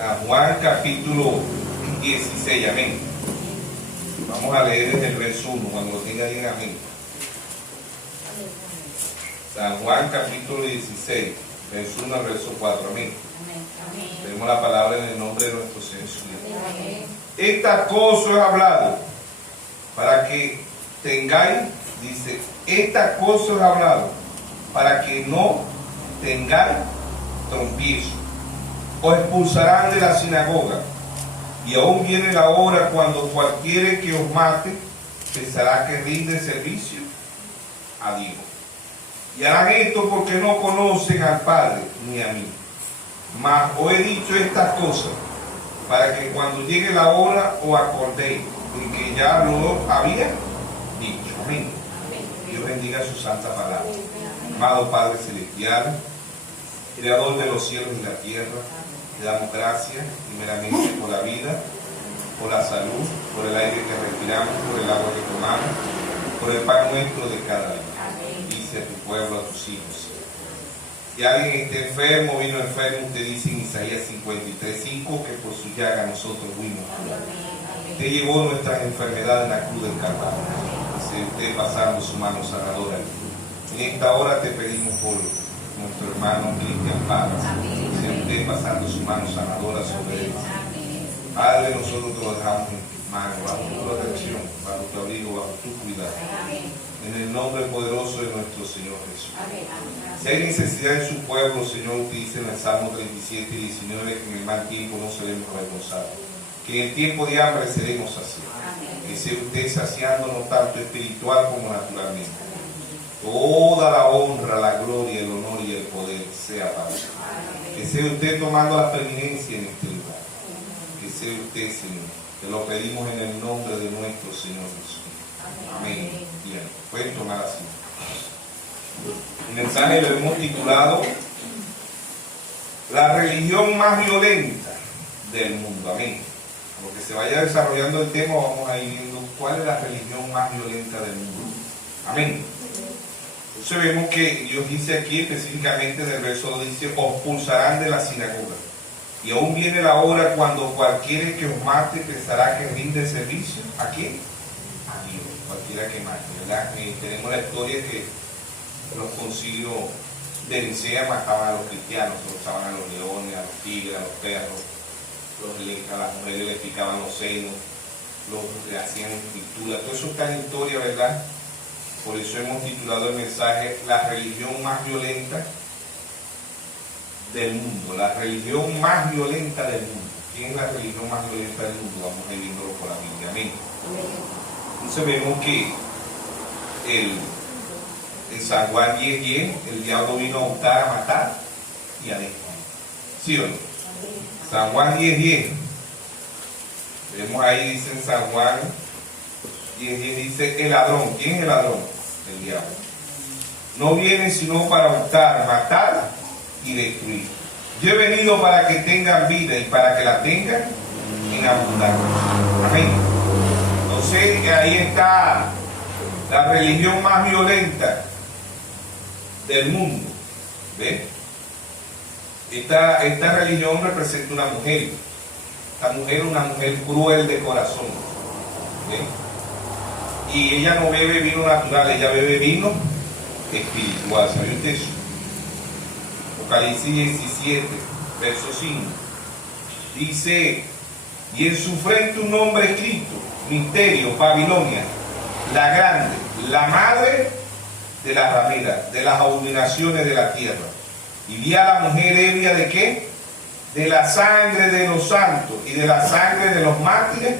San Juan capítulo 16, amén. Vamos a leer desde el verso 1, cuando lo tenga bien, amén. San Juan capítulo 16, verso 1 al verso 4, amén. Tenemos la palabra en el nombre de nuestro Señor Jesucristo. Estas cosas he hablado para que tengáis, dice, estas cosas he hablado para que no tengáis trompiezo. Os expulsarán de la sinagoga, y aún viene la hora cuando cualquiera que os mate pensará que rinde servicio a Dios. Y harán esto porque no conocen al Padre ni a mí. Mas os he dicho estas cosas para que cuando llegue la hora os acordéis de que ya lo había dicho. Amén. Dios bendiga su santa palabra. Amado Padre Celestial, Creador de los cielos y la tierra, te damos gracias primeramente por la vida, por la salud, por el aire que respiramos, por el agua que tomamos, por el pan nuestro de cada día. Dice a tu pueblo, a tus hijos. Si alguien está enfermo, vino enfermo, usted dice en Isaías 53:5 que por su llaga nosotros fuimos curados. Usted llevó nuestras enfermedades en la cruz del Calvario. Dice usted pasando su mano sanadora. En esta hora te pedimos por nuestro hermano Cristian Paz. Dice usted pasando su mano sanadora sobre él. Padre, nosotros te lo dejamos en tus manos, bajo tu protección, bajo tu abrigo, bajo tu cuidado. En el nombre poderoso de nuestro Señor Jesús. Si hay necesidad en su pueblo, Señor, usted dice en el Salmo 37:19 que en el mal tiempo no seremos avergonzados, que en el tiempo de hambre seremos saciados. Que sea usted saciándonos tanto espiritual como naturalmente. Toda la honra, la gloria, el honor y el poder sea para usted. Que sea usted tomando la preeminencia en este lugar. Que sea usted, Señor. Te lo pedimos en el nombre de nuestro Señor Jesús. Amén. Bien, pueden tomar así. El mensaje lo hemos titulado La religión más violenta del mundo. Amén. A lo que se vaya desarrollando el tema, vamos a ir viendo cuál es la religión más violenta del mundo. Amén. Entonces vemos que Dios dice aquí específicamente en el verso 2, dice, os expulsarán de la sinagoga. Y aún viene la hora cuando cualquiera que os mate pensará que rinde servicio. ¿A quién? A Dios, cualquiera que mate, ¿verdad? Tenemos la historia que los concilios de Nicea mataban a los cristianos, se los usaban a los leones, a los tigres, a los perros, a las mujeres les picaban los senos, le hacían pintura, todo eso está en historia, ¿verdad? Por eso hemos titulado el mensaje La religión más violenta del mundo, la religión más violenta del mundo. ¿Quién es la religión más violenta del mundo? Vamos a ir viéndolo por la Biblia. Amén. Entonces vemos que en San Juan 10:10 el diablo vino a hurtar, a matar y a destruir. ¿Sí o no? San Juan 10:10. Vemos ahí, dice en San Juan 10:10, dice el ladrón. ¿Quién es el ladrón? El diablo. No viene sino para hurtar, matar y destruir. Yo he venido para que tengan vida y para que la tengan en abundancia. Amén. Entonces ahí está la religión más violenta del mundo. ¿Ven? Esta religión representa una mujer. Esta mujer es una mujer cruel de corazón. ¿Ven? Y ella no bebe vino natural, ella bebe vino espiritual. ¿Sabe usted eso? Apocalipsis 17, verso 5. Dice, y en su frente un nombre escrito, Misterio, Babilonia, la grande, la madre de las rameras, de las abominaciones de la tierra. Y vi a la mujer ebria ¿de qué? De la sangre de los santos y de la sangre de los mártires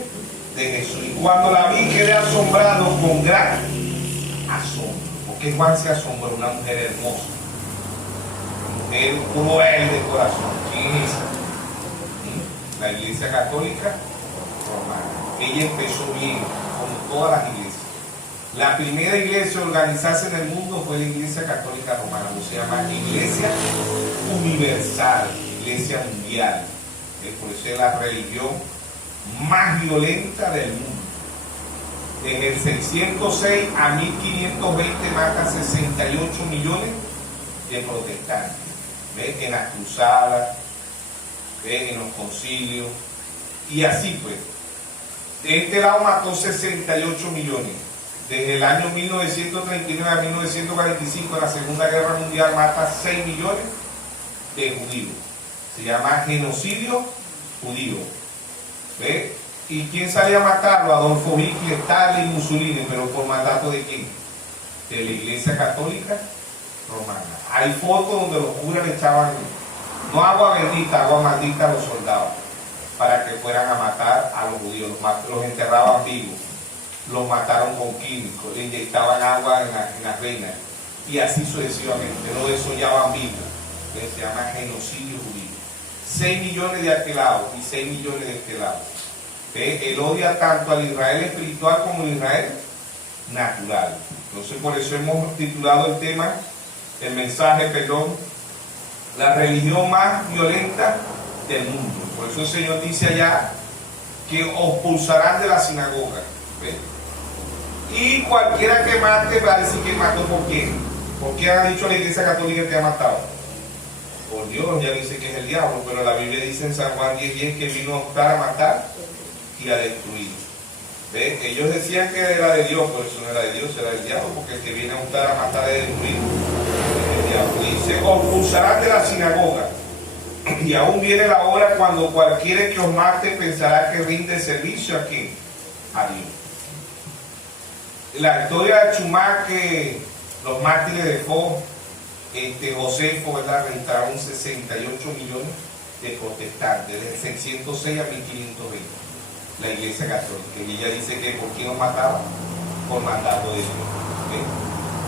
de Jesús. Y cuando la vi quedé asombrado con gran asombro. Porque Juan se asombró, una mujer hermosa, una mujer cruel de corazón. ¿Quién es esa? La Iglesia Católica Romana. Ella empezó bien, como todas las iglesias. La primera iglesia a organizarse en el mundo fue la Iglesia Católica Romana, que se llama Iglesia Universal, Iglesia Mundial. Por eso es la religión más violenta del mundo. En el 606 a 1520 mata 68 millones de protestantes. ¿Ves? En las cruzadas, en los concilios, y así pues. De este lado mató 68 millones. Desde el año 1939 a 1945, en la Segunda Guerra Mundial, mata 6 millones de judíos. Se llama genocidio judío. ¿Ve? ¿Y quién salía a matarlo? Adolfo Hitler, Stalin y Mussolini, pero por mandato de quién? De la Iglesia Católica Romana. Hay fotos donde los curas le echaban, no agua bendita, agua maldita a los soldados, para que fueran a matar a los judíos. Los enterraban vivos, los mataron con químicos, le inyectaban agua en las venas, y así sucesivamente, lo desollaban vivos. Se llama genocidio judío. 6 millones de aquel lado y 6 millones de este lado. Él odia tanto al Israel espiritual como al Israel natural. Entonces, por eso hemos titulado el tema, el mensaje, perdón, la religión más violenta del mundo. Por eso el Señor dice allá que os expulsarán de la sinagoga. ¿Ve? Y cualquiera que mate va a decir que mató por quién. ¿Por qué ha dicho la Iglesia Católica que ha matado? Por Dios, ya dice que es el diablo, pero la Biblia dice en San Juan 10:10 que vino a buscar, a matar y a destruir. ¿Ve? Ellos decían que era de Dios, pero eso no era de Dios, era del diablo, porque el que viene a buscar, a matar y a destruir es el diablo. Dice, os expulsarán de la sinagoga, y aún viene la hora cuando cualquiera que os mate pensará que rinde servicio a quién, a Dios. La historia de Chumá, que los mártires de Fo, Josefo, ¿verdad?, registraron 68 millones de protestantes, desde 606 a 1520, la Iglesia Católica. Y ella dice que ¿por qué nos mataba? Por mandato de Dios. ¿Okay?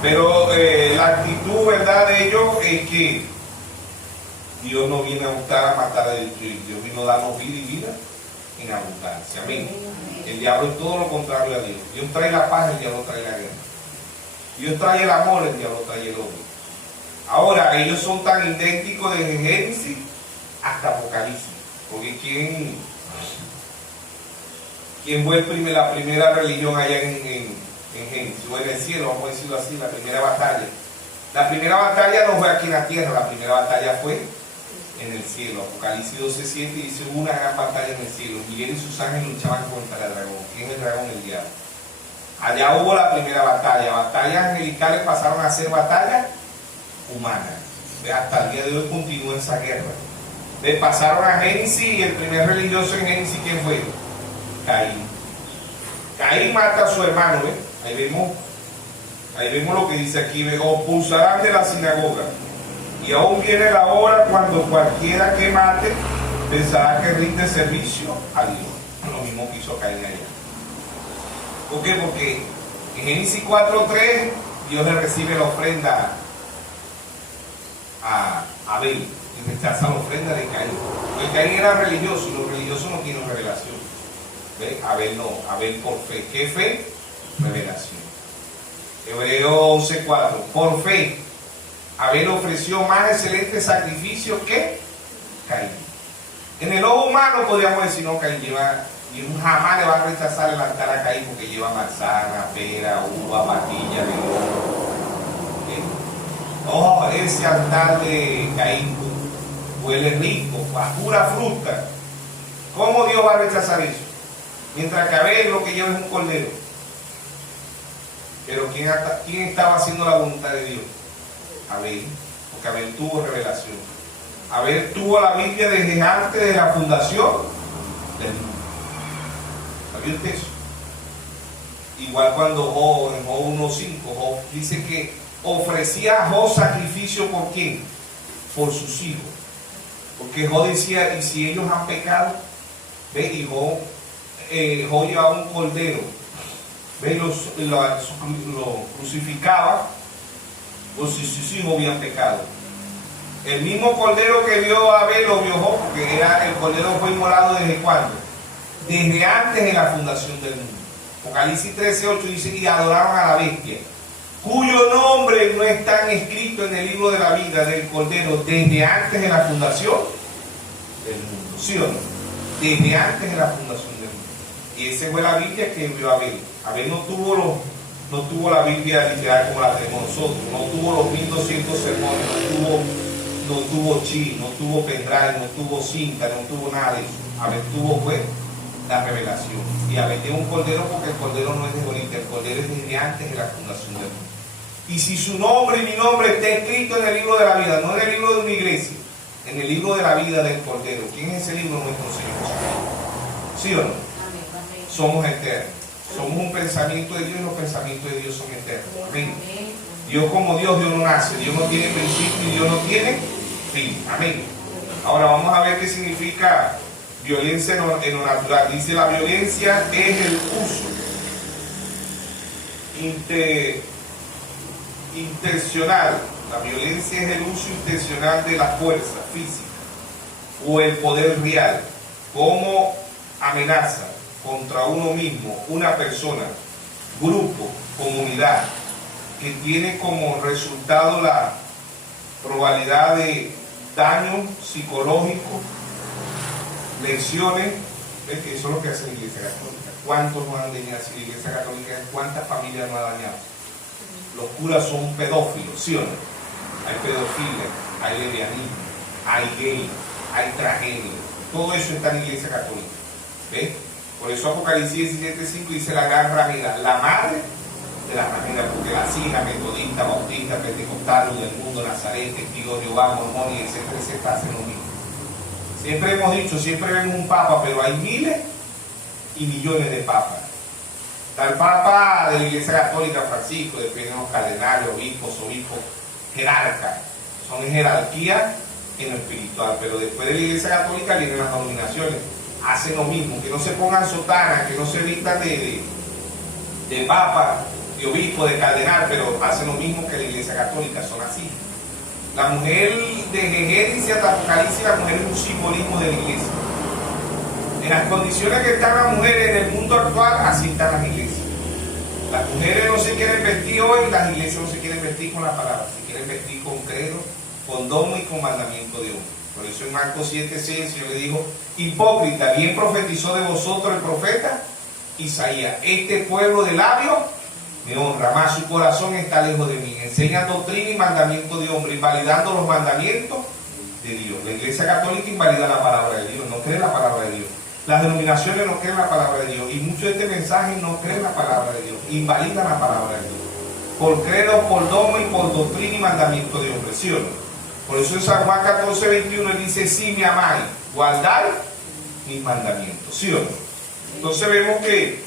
Pero la actitud, ¿verdad?, de ellos es que Dios no viene a buscar, a matar, a destruir. Dios vino a darnos vida y vida en abundancia. Amén. El diablo es todo lo contrario a Dios. Dios trae la paz, el diablo trae la guerra. Dios trae el amor, el diablo trae el odio. Ahora, ellos son tan idénticos desde Génesis hasta Apocalipsis. Porque ¿quién fue la primera religión allá en Génesis? O en el cielo, vamos a decirlo así, la primera batalla. La primera batalla no fue aquí en la tierra, la primera batalla fue en el cielo. Apocalipsis 12:7 dice: hubo una gran batalla en el cielo. Miguel y sus ángeles luchaban contra el dragón. ¿Quién es el dragón? El diablo. Allá hubo la primera batalla. Batallas angelicales pasaron a ser batallas humanas. Hasta el día de hoy continúa esa guerra. Pasaron a Génesis, y el primer religioso en Génesis, ¿quién fue? Caín. Caín mata a su hermano, ¿ves? Ahí vemos lo que dice aquí: os expulsarán de la sinagoga, y aún viene la hora cuando cualquiera que mate pensará que rinde servicio a Dios. Lo mismo que hizo Caín allá. ¿Por qué? Porque en Génesis 4:3 Dios le recibe la ofrenda a Abel y rechaza la ofrenda de Caín. El Caín era religioso, y los religiosos no tienen revelación. ¿Ve? Abel no, Abel por fe. ¿Qué fe? Revelación. Hebreos 11:4. Por fe, Abel ofreció más excelente sacrificio que Caín. En el ojo humano podríamos decir: no, Caín lleva, Dios jamás le va a rechazar el altar a Caín porque lleva manzana, pera, uva, patilla, melón. Oh, ese altar de Caín huele rico, a pura fruta. ¿Cómo Dios va a rechazar eso? Mientras que Abel lo que lleva es un cordero. Pero ¿quién estaba haciendo la voluntad de Dios? Abel, porque Abel tuvo revelación. Abel tuvo la Biblia desde antes de la fundación del mundo. ¿Sabía usted eso? Igual cuando Job, en Job 1:5, Job dice que ofrecía a Job sacrificio ¿por quién? Por sus hijos. Porque Job decía: y si ellos han pecado, ve, y Job llevaba un cordero, ve, lo crucificaba por si sus hijos habían pecado. El mismo cordero que vio Abel lo vio Job, porque el cordero fue inmolado ¿desde cuándo? Desde antes de la fundación del mundo. Apocalipsis 13:8 dice: y adoraron a la bestia, cuyo nombre no está escrito en el libro de la vida del Cordero desde antes de la fundación del mundo. ¿Sí o no? Desde antes de la fundación del mundo. Y esa fue la Biblia que vio Abel. Abel no tuvo la Biblia literal como la tenemos nosotros, no tuvo los 1200 sermones, no tuvo no tuvo chip, no tuvo pendrive, no tuvo cinta, no tuvo nada de eso. Abel tuvo pues la revelación. Y Abel tiene un cordero porque el cordero no es de ahorita, el cordero es desde antes de la fundación del mundo. Y si su nombre y mi nombre está escrito en el libro de la vida, no en el libro de una iglesia, en el libro de la vida del cordero, ¿quién es ese libro? Nuestro Señor Jesucristo. ¿Sí o no? Amén. Somos eternos. Somos un pensamiento de Dios y los pensamientos de Dios son eternos. Amén. Dios como Dios, Dios no nace, Dios no tiene principio y Dios no tiene fin. Amén. Ahora vamos a ver qué significa violencia en lo natural. Dice: la violencia es el uso intencional. La violencia es el uso intencional de la fuerza física o el poder real como amenaza contra uno mismo, una persona, grupo, comunidad, que tiene como resultado la probabilidad de daño psicológico, lesiones. ¿Ves que eso es lo que hace la Iglesia Católica? ¿Cuántos no han dañado la Iglesia Católica? ¿Cuántas familias no ha dañado? Los curas son pedófilos, ¿sí o no? Hay pedofilia, hay lesbianismo, hay gay, hay tragedia. Todo eso está en la Iglesia Católica. ¿Ves? Por eso Apocalipsis 17:5 dice la gran ramera, la madre de la ramera, porque las hijas metodistas, bautistas, pentecostales del mundo, Nazaret, testigos de Jehová, mormones, etcétera, hacen lo mismo. Siempre hemos dicho, siempre vemos un papa, pero hay miles y millones de papas. Está el papa de la Iglesia Católica, Francisco, después de los cardenales, obispos, jerarcas. Son jerarquía en lo espiritual, pero después de la Iglesia Católica vienen las denominaciones. Hacen lo mismo, que no se pongan sotanas, que no se vistan de papa, de obispo, de cardenal, pero hacen lo mismo que la Iglesia Católica, son así. La mujer de Génesis hasta Apocalipsis, la mujer es un simbolismo de la Iglesia. En las condiciones que están las mujeres en el mundo actual, así están las iglesias. Las mujeres no se quieren vestir hoy, las iglesias no se quieren vestir con la palabra, se quieren vestir con credo, con dogma y con mandamiento de hombre. Por eso en Marcos 7:6 el Señor le dijo: hipócrita, bien profetizó de vosotros el profeta Isaías, este pueblo de labios me honra, mas su corazón está lejos de mí. Enseña doctrina y mandamiento de hombre, invalidando los mandamientos de Dios. La Iglesia Católica invalida la palabra de Dios, no cree la palabra de Dios. Las denominaciones no creen la palabra de Dios, y muchos de este mensaje no creen la palabra de Dios, invalidan la palabra de Dios, por credo, por dogma y por doctrina y mandamiento de hombre, ¿sí o no? Por eso en San Juan 14:21 dice: si me amáis, guardad mis mandamientos, ¿sí o no? Entonces vemos que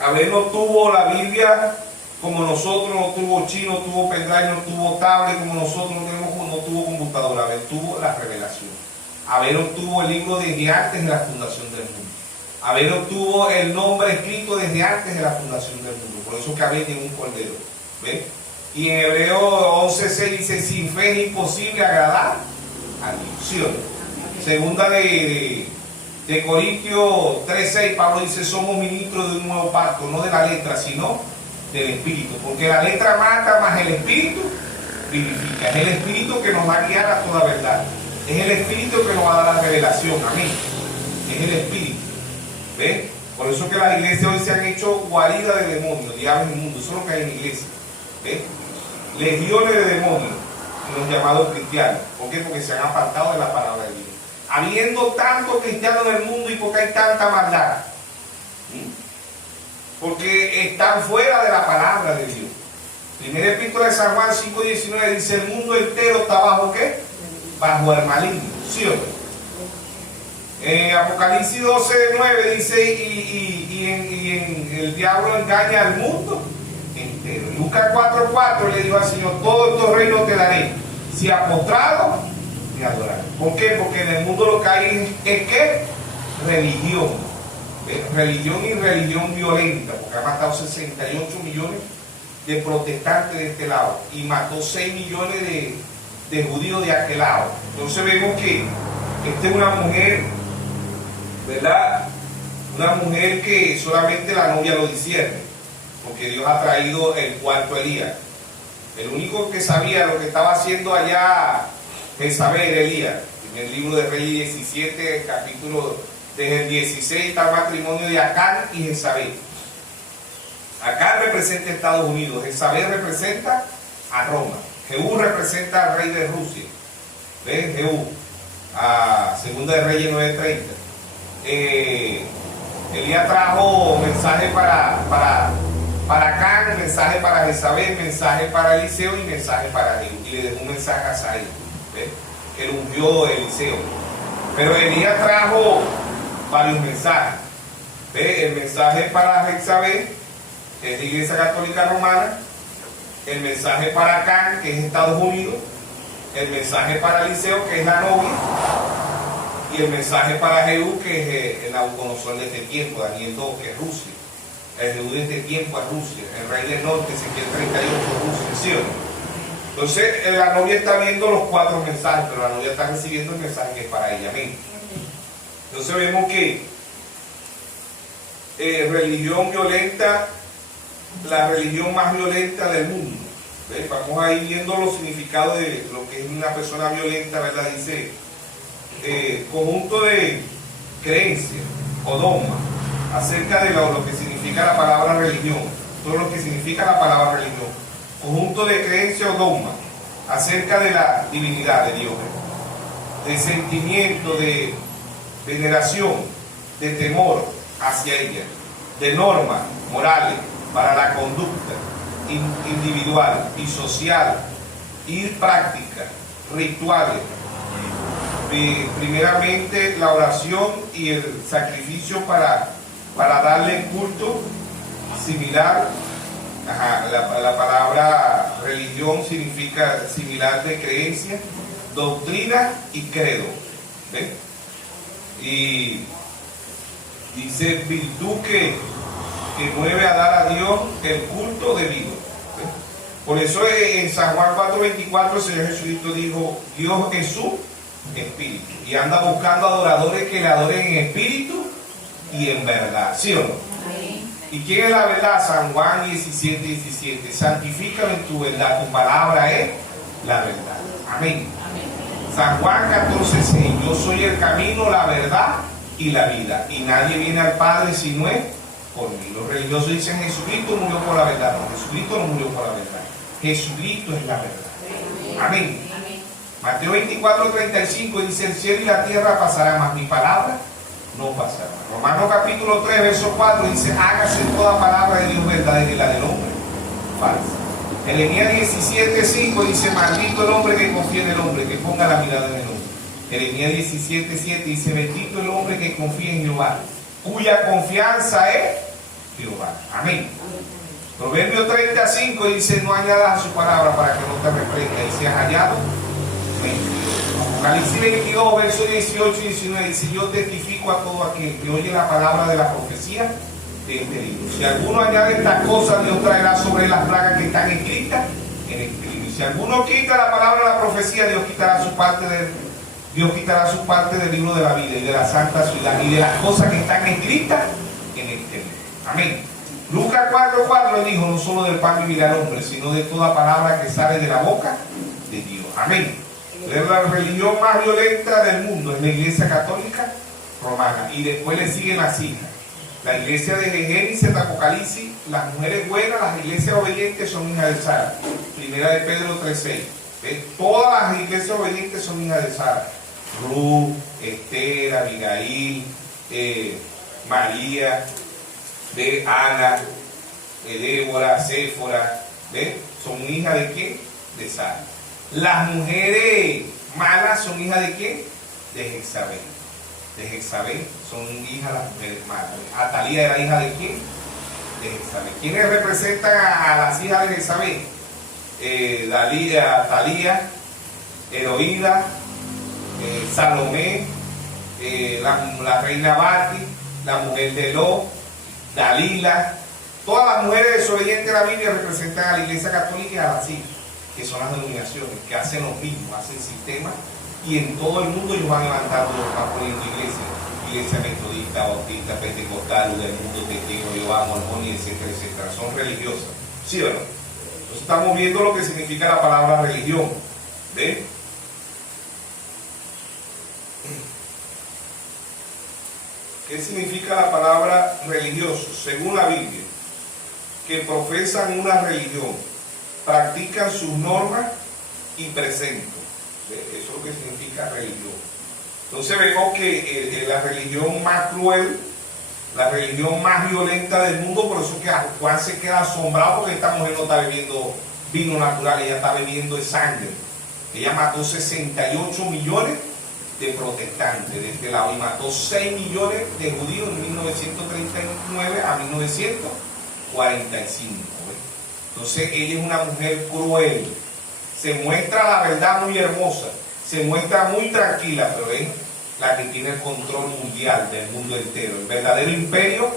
Abel no tuvo la Biblia como nosotros, no tuvo chino, no tuvo pendrive, no tuvo tablet como nosotros, no tuvo computadora. Abel tuvo la revelación. Abel obtuvo el libro desde antes de la fundación del mundo. Abel obtuvo el nombre escrito desde antes de la fundación del mundo. Por eso que Abel tiene un cordero. ¿Ves? Y en Hebreos 11:6 dice: sin fe es imposible agradar a Dios. ¿Sí o no? Segunda de Corintios 3:6, Pablo dice: somos ministros de un nuevo pacto, no de la letra, sino del espíritu. Porque la letra mata, más el espíritu vivifica. Es el espíritu que nos va a guiar a toda verdad. Es el espíritu que nos va a dar la revelación. Amén. Es el espíritu. ¿Ves? Por eso que las iglesias hoy se han hecho guaridas de demonios, diablos inmundos. Eso es lo que hay en la iglesia. ¿Ves? Legiones de demonios en los llamados cristianos. ¿Por qué? Porque se han apartado de la palabra de Dios. Habiendo tantos cristianos en el mundo, ¿y por qué hay tanta maldad? Porque están fuera de la palabra de Dios. Primera epístola de San Juan 5:19 dice: el mundo entero está bajo ¿qué? Bajo el maligno, ¿sí o no? Apocalipsis 12:9 dice: y el diablo engaña al mundo entero. Lucas 4:4 le dijo al Señor: todos estos reinos te daré, si apostrado te adoraré. ¿Por qué? Porque en el mundo lo que hay es ¿qué? Religión. Religión y religión violenta, porque ha matado 68 millones de protestantes de este lado y mató 6 millones de judíos de aquel lado. Entonces vemos que esta es una mujer, ¿verdad? Una mujer que solamente la novia lo discierne, porque Dios ha traído el cuarto Elías. El único que sabía lo que estaba haciendo allá Jezabel era Elías. En el libro de Reyes 17, capítulo desde el 16, está el matrimonio de Acán y Jezabel. Acán representa a Estados Unidos, Jezabel representa a Roma. Jehú representa al rey de Rusia. ¿Ves? Jehú, a Segunda de Reyes 9:30. Elías trajo mensaje para Can, mensaje para Jezabel, mensaje para Eliseo y mensaje para Jehú. Y le dejó un mensaje a Saí, ¿ves? Que lo ungió Eliseo. Pero Elías trajo varios mensajes. ¿Ves? El mensaje para Jezabel, que es la Iglesia Católica Romana. El mensaje para Can, que es Estados Unidos. El mensaje para Eliseo, que es la novia. Y el mensaje para Jehú, que es el Nabucodonosor de este tiempo, Daniel 2, que es Rusia. El Jehú de este tiempo es Rusia. El rey del norte, Ezequiel 38, Rusia, ¿sí o no? Entonces, la novia está viendo los 4 mensajes, pero la novia está recibiendo el mensaje que es para ella misma. Entonces vemos que religión violenta, la religión más violenta del mundo. ¿Ves? Vamos a ir viendo los significados de lo que es una persona violenta, ¿verdad? Dice, conjunto de creencias o dogmas acerca de lo que significa la palabra religión, todo lo que significa la palabra religión, conjunto de creencias o dogmas acerca de la divinidad de Dios, de sentimiento, de veneración, de temor hacia ella, de normas morales para la conducta individual y social y prácticas, rituales. Primeramente la oración y el sacrificio para darle culto similar. La palabra religión significa similar de creencia, doctrina y credo. ¿Ves? Y dice virtud que mueve a dar a Dios el culto debido. ¿Ves? Por eso en San Juan 4:24 el Señor Jesucristo dijo, Dios es su espíritu y anda buscando adoradores que le adoren en espíritu y en verdad, ¿sí o no? Amén. ¿Y quién es la verdad? San Juan 17:17, santifícame en tu verdad, tu palabra es la verdad. Amén. Amén. San Juan 14:6, yo soy el camino, la verdad y la vida, y nadie viene al Padre si no es por mí. Los religiosos dicen Jesucristo murió por la verdad. No, Jesucristo no murió por la verdad, Jesucristo es la verdad. Amén. Mateo 24:35 dice, el cielo y la tierra pasarán, mas mi palabra no pasará. Romanos capítulo 3, verso 4 dice, hágase toda palabra de Dios verdadera y la del hombre falsa. Jeremías 17:5 dice, maldito el hombre que confía en el hombre, que ponga la mirada en el hombre. Jeremías 17:7 dice, bendito el hombre que confía en Jehová, cuya confianza es Jehová. Amén. Proverbios 30:5 dice, no añadas a su palabra para que no te reprenda y seas hallado. Apocalipsis 22, versos 18 y 19 dice, yo testifico a todo aquel que oye la palabra de la profecía de este libro. Si alguno añade estas cosas, Dios traerá sobre las plagas que están escritas en este libro. Y si alguno quita la palabra de la profecía, Dios quitará su parte del libro de la vida y de la santa ciudad y de las cosas que están escritas en este libro. Amén. Lucas 4:4 dijo, no solo del pan vivirá el hombre, sino de toda palabra que sale de la boca de Dios. Amén. La religión más violenta del mundo es la Iglesia Católica Romana, y después le siguen las hijas. La iglesia de Génesis, de Apocalipsis, las mujeres buenas, las iglesias obedientes son hijas de Sara. Primera de Pedro 3:6. Todas las iglesias obedientes son hijas de Sara. Ruth, Esther, Abigail, María, Ana, Débora, Séfora, son hijas de ¿quién? De Sara. Las mujeres malas son hijas de ¿quién? De Jezabel. De Jezabel son hijas de las mujeres malas. Atalía era hija de ¿quién? De Jezabel. ¿Quiénes representan a las hijas de Jezabel? Atalía, Heroída, Salomé, la reina Bati, la mujer de Lot, Dalila. Todas las mujeres desobedientes de la Biblia representan a la Iglesia Católica y a las hijas, que son las denominaciones, que hacen lo mismo, hacen sistemas, y en todo el mundo ellos van levantando, van poniendo iglesia metodista, bautista, pentecostal, del mundo testigo, Jehová, mormón, etcétera, etcétera. Son religiosas, ¿sí o no? Entonces estamos viendo lo que significa la palabra religión. ¿Ven? ¿Qué significa la palabra religioso? Según la Biblia, que profesan una religión, practican sus normas y preceptos, Eso es lo que significa religión. Entonces vemos que la religión más cruel, la religión más violenta del mundo, por eso que Juan se queda asombrado, porque esta mujer no está bebiendo vino natural, ella está bebiendo de sangre. Ella mató 68 millones de protestantes de este lado y mató 6 millones de judíos en 1939 a 1945. Entonces ella es una mujer cruel. Se muestra la verdad muy hermosa, se muestra muy tranquila, pero es la que tiene el control mundial del mundo entero. El verdadero imperio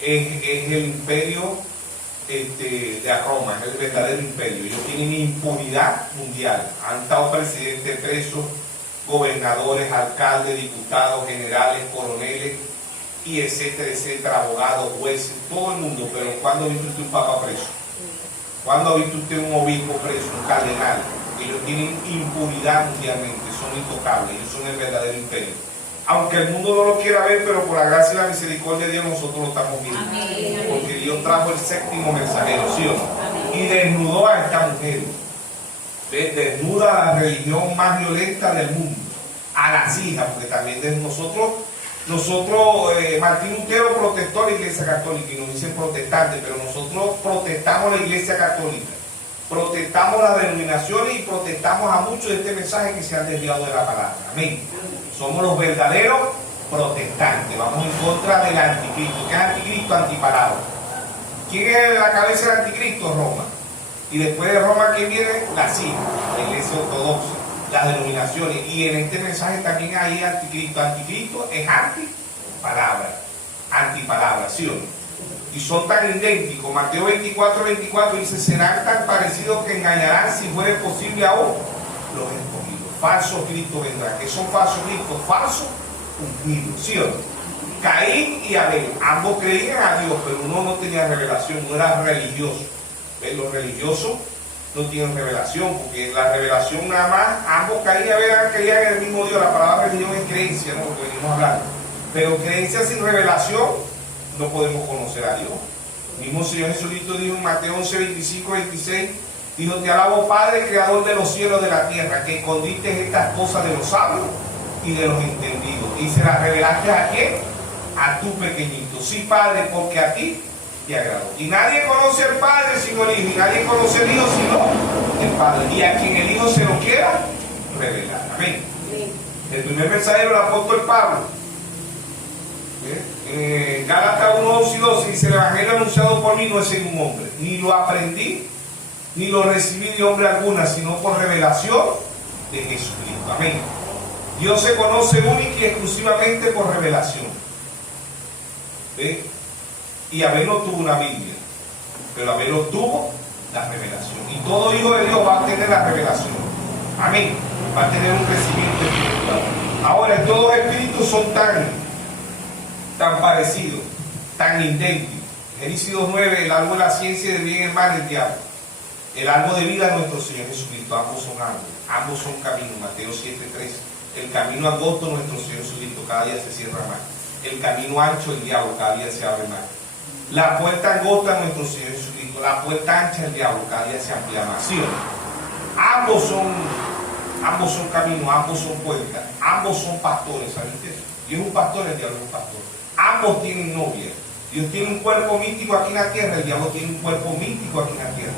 es el imperio de Roma, es el verdadero imperio. Ellos tienen impunidad mundial. Han estado presidentes presos, gobernadores, alcaldes, diputados, generales, coroneles, y etcétera, etcétera, abogados, jueces, todo el mundo. Pero ¿cuándo ha visto usted un papa preso? ¿Cuándo ha visto usted un obispo preso, un cardenal? Ellos tienen impunidad mundialmente, son intocables, ellos son el verdadero imperio. Aunque el mundo no lo quiera ver, pero por la gracia y la misericordia de Dios nosotros lo estamos viendo. Amén. Porque Dios trajo el séptimo mensajero, ¿sí o no? Y desnudó a esta mujer. Desnuda a la religión más violenta del mundo, a las hijas, porque también de nosotros, Martín Lutero protestó a la Iglesia Católica, y nos dicen protestantes, pero nosotros protestamos a la Iglesia Católica, protestamos las denominaciones y protestamos a muchos de este mensaje que se han desviado de la palabra. Amén. Somos los verdaderos protestantes, vamos en contra del anticristo. ¿Qué es anticristo? Antipalabra. ¿Quién es la cabeza del anticristo? Roma. Y después de Roma, ¿quién viene? La CIA, la Iglesia Ortodoxa, las denominaciones. Y en este mensaje también hay anticristo. Anticristo es antipalabra, ¿sí o no? Y son tan idénticos. Mateo 24 dice: serán tan parecidos que engañarán, si fuere posible, aún los escogidos. Falsos cristos vendrán. ¿Qué son falsos cristos? Falsos ungidos, ¿sí o no? Caín y Abel, ambos creían a Dios, pero uno no tenía revelación, uno era religioso. Los religiosos no tienen revelación, porque la revelación nada más, ambos Caín y Abel creían en el mismo Dios. La palabra religión es creencia, ¿no? Lo que venimos hablando. Pero creencia sin revelación no podemos conocer a Dios. El mismo Señor Jesucristo dijo en Mateo 11, 25, 26, dijo: te alabo, Padre, creador de los cielos y de la tierra, que escondiste estas cosas de los sabios y de los entendidos, y se las revelaste ¿a quién? A tu pequeñito. Sí, Padre, porque a ti te agradó. Y nadie conoce al Padre sino el Hijo, y nadie conoce al Hijo sino el Padre, y a quien el Hijo se lo quiera revelar. Amén. El primer mensajero, el apóstol Pablo, Gálatas 1, 11 y 12, dice: el evangelio anunciado por mí no es en un hombre, ni lo aprendí ni lo recibí de hombre alguna, sino por revelación de Jesucristo. Amén. Dios se conoce única y exclusivamente por revelación. ¿Ve? Y Abel no tuvo una Biblia, pero Abel obtuvo la revelación. Y todo hijo de Dios va a tener la revelación. Amén. Va a tener un crecimiento espiritual. Ahora, estos dos espíritus son tan parecidos, tan idénticos. Génesis 2:9, el árbol de la ciencia y del bien y el mal, el diablo. El árbol de vida, nuestro Señor Jesucristo. Ambos son árboles, ambos son caminos. Mateo 7:13. El camino angosto, nuestro Señor Jesucristo, cada día se cierra más. El camino ancho, el diablo, cada día se abre más. La puerta angosta, nuestro Señor Jesucristo. La puerta ancha, el diablo, cada día se amplía más. ¿Sí o no? Ambos son caminos, ambos son puertas, ambos son pastores. ¿Sabiste eso? Dios es un pastor, el diablo es un pastor. Ambos tienen novia. Dios tiene un cuerpo místico aquí en la tierra, el diablo tiene un cuerpo místico aquí en la tierra.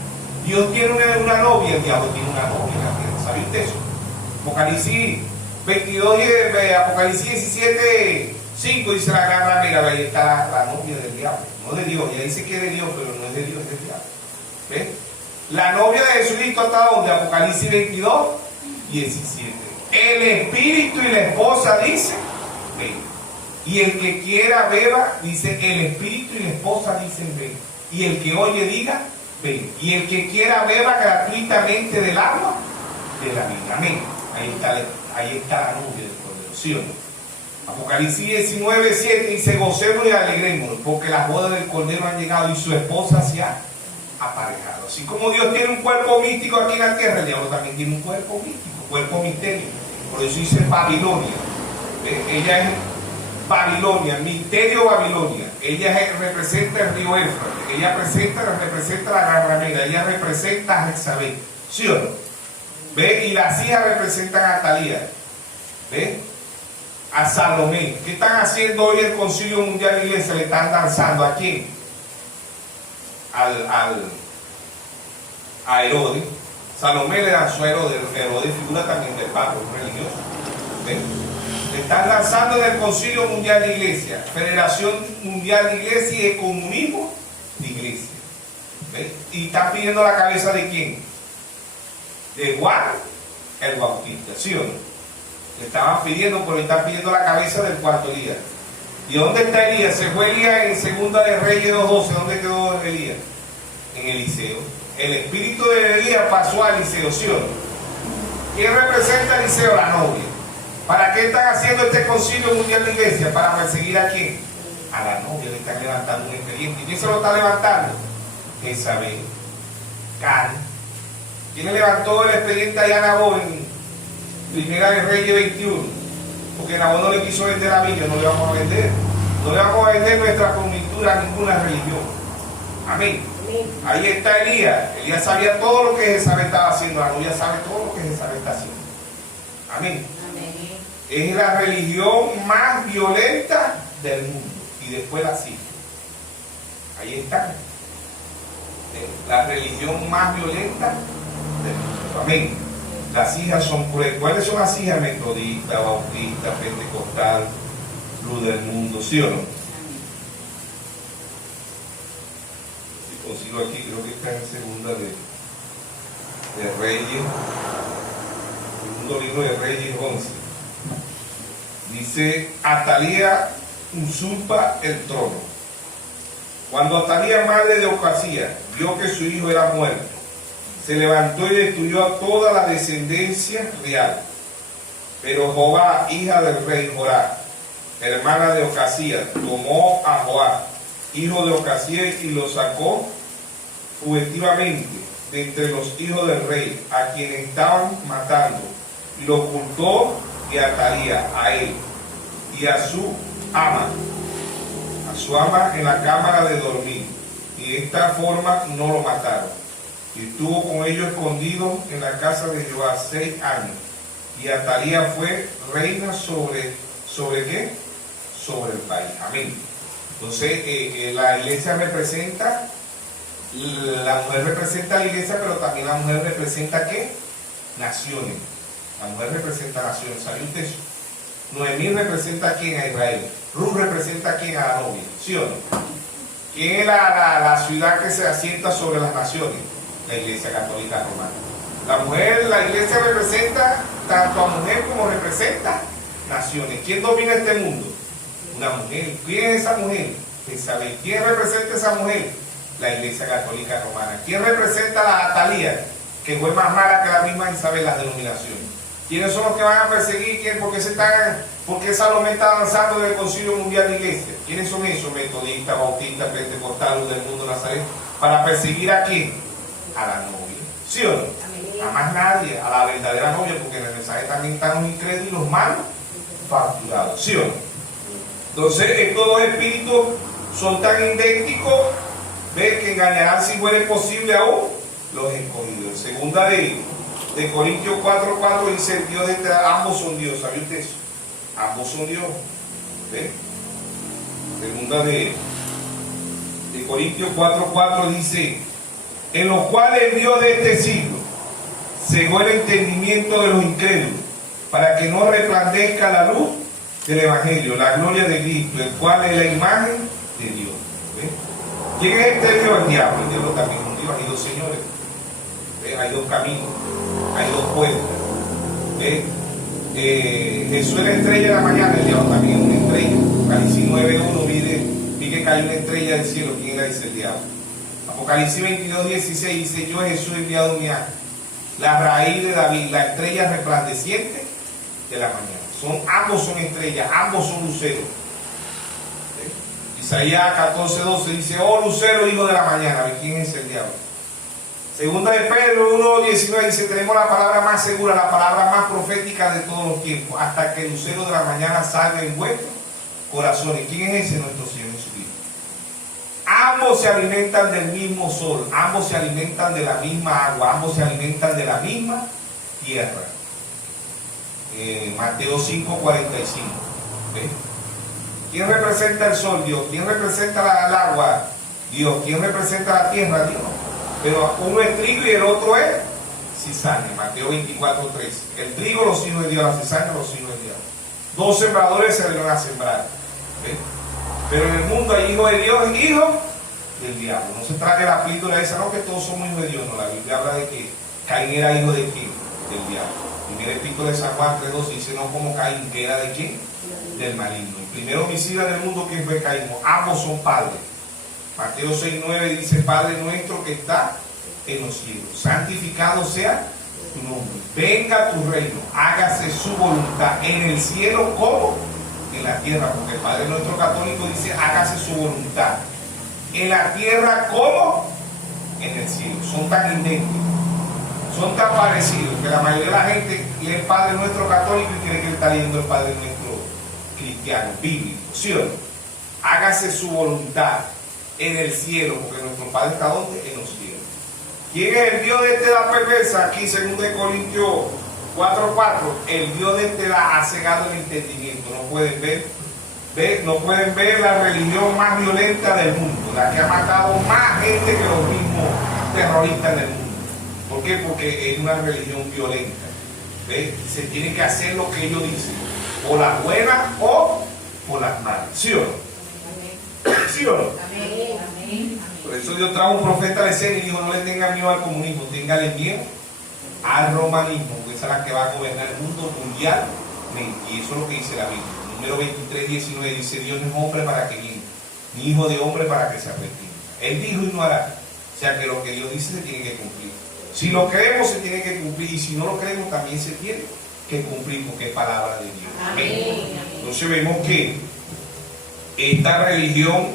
Dios tiene una novia, el diablo tiene una novia en la tierra. ¿Sabiste eso? Apocalipsis 22 y Apocalipsis 17, 5 dice la gran ramera, ahí está la novia del diablo, no de Dios. Ya dice que es de Dios, pero no es de Dios, es del diablo. ¿Ves? La novia de Jesucristo está donde Apocalipsis 22, 17. El espíritu y la esposa dicen: ven. Y el que quiera beba, dice, el espíritu y la esposa dicen: ven. Y el que oye diga: ven. Y el que quiera beba gratuitamente del agua de la vida. Amén. Ahí está la novia del Cordero, ¿sí o no? Apocalipsis 19, 7 dice: gocemos y alegremos, porque las bodas del Cordero han llegado y su esposa se ha aparejado. Así como Dios tiene un cuerpo místico aquí en la tierra, el diablo también tiene un cuerpo místico, cuerpo misterio. Por eso dice Babilonia. Ella es Babilonia, misterio Babilonia. Ella representa el río Éufrates. Ella representa la gran ramera. Ella representa a Jezabel. ¿Sí o no? ¿Ve? Y las hijas representan a Atalía. ¿Ve? A Salomé. ¿Qué están haciendo hoy el Concilio Mundial de Iglesia? Le están danzando ¿a quién? A Herodes. Salomé le danzó a Herodes. Herodes figura también del Papa religioso. ¿Ve? Le están lanzando en el Concilio Mundial de Iglesia, Federación Mundial de Iglesia y el Comunismo de Iglesia. ¿Ve? Y están pidiendo la cabeza de quién? De Juan el Bautista, ¿sí o no? Le estaban pidiendo, pero le están pidiendo la cabeza del cuarto Elías. ¿Y dónde está Elías? Se fue Elías en Segunda de Reyes 2:12. ¿Dónde quedó Elías? En Eliseo. El espíritu de Elías pasó a Eliseo, ¿sí o no? ¿Quién representa a Eliseo? La novia. ¿Para qué están haciendo este Concilio Mundial de Iglesia? ¿Para perseguir a quién? A la novia. Le están levantando un expediente. ¿Y quién se lo está levantando? Jezabel. Can. ¿Quién le levantó el expediente a Nabot en Primera de Reyes 21? Porque Nabot no le quiso vender la Biblia. No le vamos a vender. No le vamos a vender nuestra comunitura a ninguna religión. Amén. Ahí está Elías. Elías sabía todo lo que Jezabel estaba haciendo. La novia sabe todo lo que Jezabel está haciendo. Amén. Es la religión más violenta del mundo. Y después la sigue. Ahí está. La religión más violenta del mundo. Amén. Las hijas son crueles. ¿Cuáles son las hijas? Metodista, bautista, pentecostal, luz del mundo, ¿sí o no? Si consigo aquí, creo que está en Segunda de Reyes, segundo libro de Reyes 11. Dice: Atalía usurpa el trono. Cuando Atalía, madre de Ocasías, vio que su hijo era muerto, se levantó y destruyó a toda la descendencia real. Pero Jobá, hija del rey Jorá, hermana de Ocasías, tomó a Joab, hijo de Ocasías, y lo sacó fugitivamente de entre los hijos del rey, a quienes estaban matando, y lo ocultó de Atalía a él y a su ama en la cámara de dormir, y de esta forma no lo mataron. Y estuvo con ellos escondido en la casa de Jehová 6 años. Y Atalía fue reina ¿sobre qué? Sobre el país. Amén. Entonces, la iglesia representa, la mujer representa a la iglesia, pero también la mujer representa ¿qué? Naciones. La mujer representa naciones. ¿Sabe usted eso? Noemí representa a quién? A Israel. Ruth representa a quién? A la novia. ¿Sí o no? ¿Quién es la ciudad que se asienta sobre las naciones? La Iglesia Católica Romana. La mujer, la iglesia representa tanto a mujer como representa naciones. ¿Quién domina este mundo? Una mujer. ¿Quién es esa mujer? Isabel. ¿Quién representa a esa mujer? La Iglesia Católica Romana. ¿Quién representa a la Atalía, que fue más mala que la misma Isabel, las denominaciones? ¿Quiénes son los que van a perseguir? ¿Por qué Salomé está avanzando en el Concilio Mundial de Iglesia? ¿Quiénes son esos? Metodistas, bautistas, pentecostales, luz del mundo, Nazaret. ¿Para perseguir a quién? A la novia. ¿Sí o no? A más nadie, a la verdadera novia, porque en el mensaje también están los incrédulos y los malos facturados. ¿Sí o no? Entonces, estos dos espíritus son tan idénticos, ¿ves? Que engañarán, si fuera posible, aún los escogidos. Segunda de Corintios 4:4 dice: Dios ambos son Dios. ¿Sabe usted eso? Ambos son Dios. ¿Ves? Segunda de Corintios 4:4 dice: en los cuales el Dios de este siglo cegó el entendimiento de los incrédulos, para que no resplandezca la luz del Evangelio, la gloria de Cristo, el cual es la imagen de Dios. ¿Ves? ¿Quién es este Dios? El diablo. El diablo también es un Dios. Hay dos señores. ¿Ves? Hay dos caminos. Hay dos puertas. ¿Ves? Jesús es la estrella de la mañana. El diablo también es una estrella. Apocalipsis 9:1, vi que cayó una estrella del cielo. ¿Quién era? Dice el diablo. Apocalipsis 22:16 dice: yo, Jesús, he enviado mi ángel, la raíz de David, la estrella resplandeciente de la mañana. Ambos son estrellas, ambos son luceros. ¿Sí? Isaías 14:12 dice: oh lucero, hijo de la mañana. ¿Quién es el diablo? Segunda de Pedro 1:19 dice: tenemos la palabra más segura, la palabra más profética de todos los tiempos, hasta que el lucero de la mañana salga en vuestros corazones. ¿Quién es ese? Nuestro Señor Jesucristo. Ambos se alimentan del mismo sol, ambos se alimentan de la misma agua, ambos se alimentan de la misma tierra. Mateo 5:45. ¿Ves? ¿Quién representa el sol? Dios. ¿Quién representa el agua? Dios. ¿Quién representa la tierra? Dios. Pero uno es trigo y el otro es cizaña. Mateo 24:3. El trigo los hijos de Dios, la cizaña los hijos de Dios. Dos sembradores se dieron a sembrar. ¿Ves? Pero en el mundo hay hijos de Dios y hijos del diablo. No se trague la píldora esa, no, que todos somos hijos de Dios. No, la Biblia habla de que Caín era hijo de quién? Del diablo. Primera epístola de San Juan 3:2 dice, no como Caín, que era de quién? Del maligno. El primer homicida en el mundo, ¿quién fue Caín? Ambos son padres. Mateo 6:9 dice, Padre nuestro que está en los cielos, santificado sea tu nombre, venga tu reino, hágase su voluntad en el cielo como en la tierra, porque el Padre nuestro católico dice, hágase su voluntad en la tierra como en el cielo. Son tan idénticos, son tan parecidos que la mayoría de la gente lee el Padre nuestro católico y cree que él está leyendo el Padre nuestro cristiano, bíblico, ¿sí o no? Hágase su voluntad en el cielo, porque nuestro Padre está ¿dónde? En los cielos. ¿Quién es el Dios de esta edad perversa? Aquí, 2 Corintios 4:4, el Dios de esta edad ha cegado el entendimiento. No pueden ver, no pueden ver la religión más violenta del mundo, la que ha matado más gente que los mismos terroristas del mundo. ¿Por qué? Porque es una religión violenta. ¿Ves? Se tiene que hacer lo que ellos dicen, o las buenas o por las malas. ¿Sí o no? ¿Sí o no? Por eso Dios trajo un profeta de escena y dijo, no le tengan miedo al comunismo, tenganle miedo al romanismo, porque esa es la que va a gobernar el mundo mundial. Y eso es lo que dice la Biblia. Número 23:19 dice, Dios no es hombre para que mienta, ni hijo de hombre para que se arrepienta. Él dijo y no hará. O sea que lo que Dios dice se tiene que cumplir. Si lo creemos se tiene que cumplir, y si no lo creemos también se tiene que cumplir, porque es palabra de Dios. Amén. Entonces vemos que esta religión,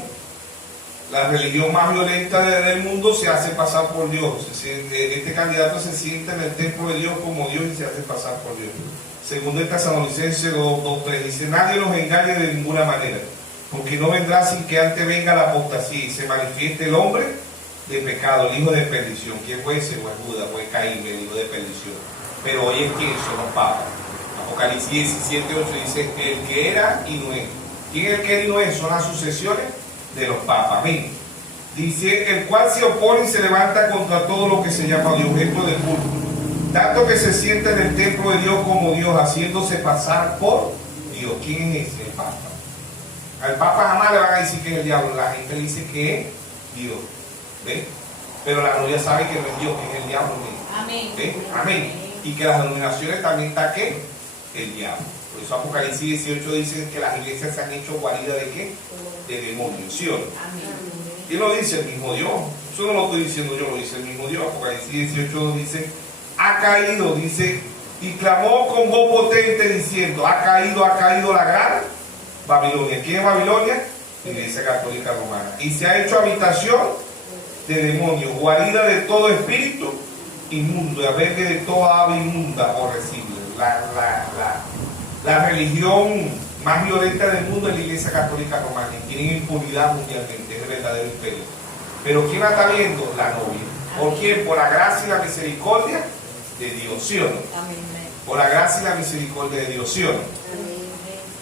la religión más violenta del mundo, se hace pasar por Dios. Este candidato se sienta en el templo de Dios como Dios y se hace pasar por Dios. Segundo de Tesalonicenses 2:3 dice, nadie los engañe de ninguna manera, porque no vendrá sin que antes venga la apostasía y se manifieste el hombre de pecado, el hijo de perdición. ¿Quién fue ese? Fue Judas, fue Caín, el hijo de perdición. Pero hoy es quien son los papas. Apocalipsis 17:8 dice, el que era y no es. ¿Quién es el que era y no es? Son las sucesiones de los papas. Amén. Dice, el cual se opone y se levanta contra todo lo que se llama Dios, objeto de culto, tanto que se sienta en el templo de Dios como Dios, haciéndose pasar por Dios. ¿Quién es ese? El Papa. Al Papa jamás le van a decir que es el diablo, la gente dice que es Dios. ¿Ves? Pero la novia sabe que no es Dios, que es el diablo. Amén. ¿Ves? Amén. Y que las denominaciones también está ¿qué? El diablo. Por eso Apocalipsis 18 dice que las iglesias se han hecho guarida de ¿qué? De demonios, ¿sí o no? Amén. ¿Quién lo dice? El mismo Dios. Eso no lo estoy diciendo yo, lo dice el mismo Dios. Apocalipsis 18 dice, ha caído, dice, y clamó con voz potente diciendo, ha caído la gran Babilonia. ¿Quién es Babilonia? La Iglesia Católica Romana. Y se ha hecho habitación de demonios, guarida de todo espíritu inmundo, y albergue de toda ave inmunda, aborrecible. La religión más violenta del mundo es la Iglesia Católica Romana, y tienen impunidad mundialmente, es el verdadero imperio. Pero ¿quién la está viendo? La novia. ¿Por quién? Por la gracia y la misericordia de Dios, ¿sí o no? Amén. Por la gracia y la misericordia de Dios, ¿sí o no?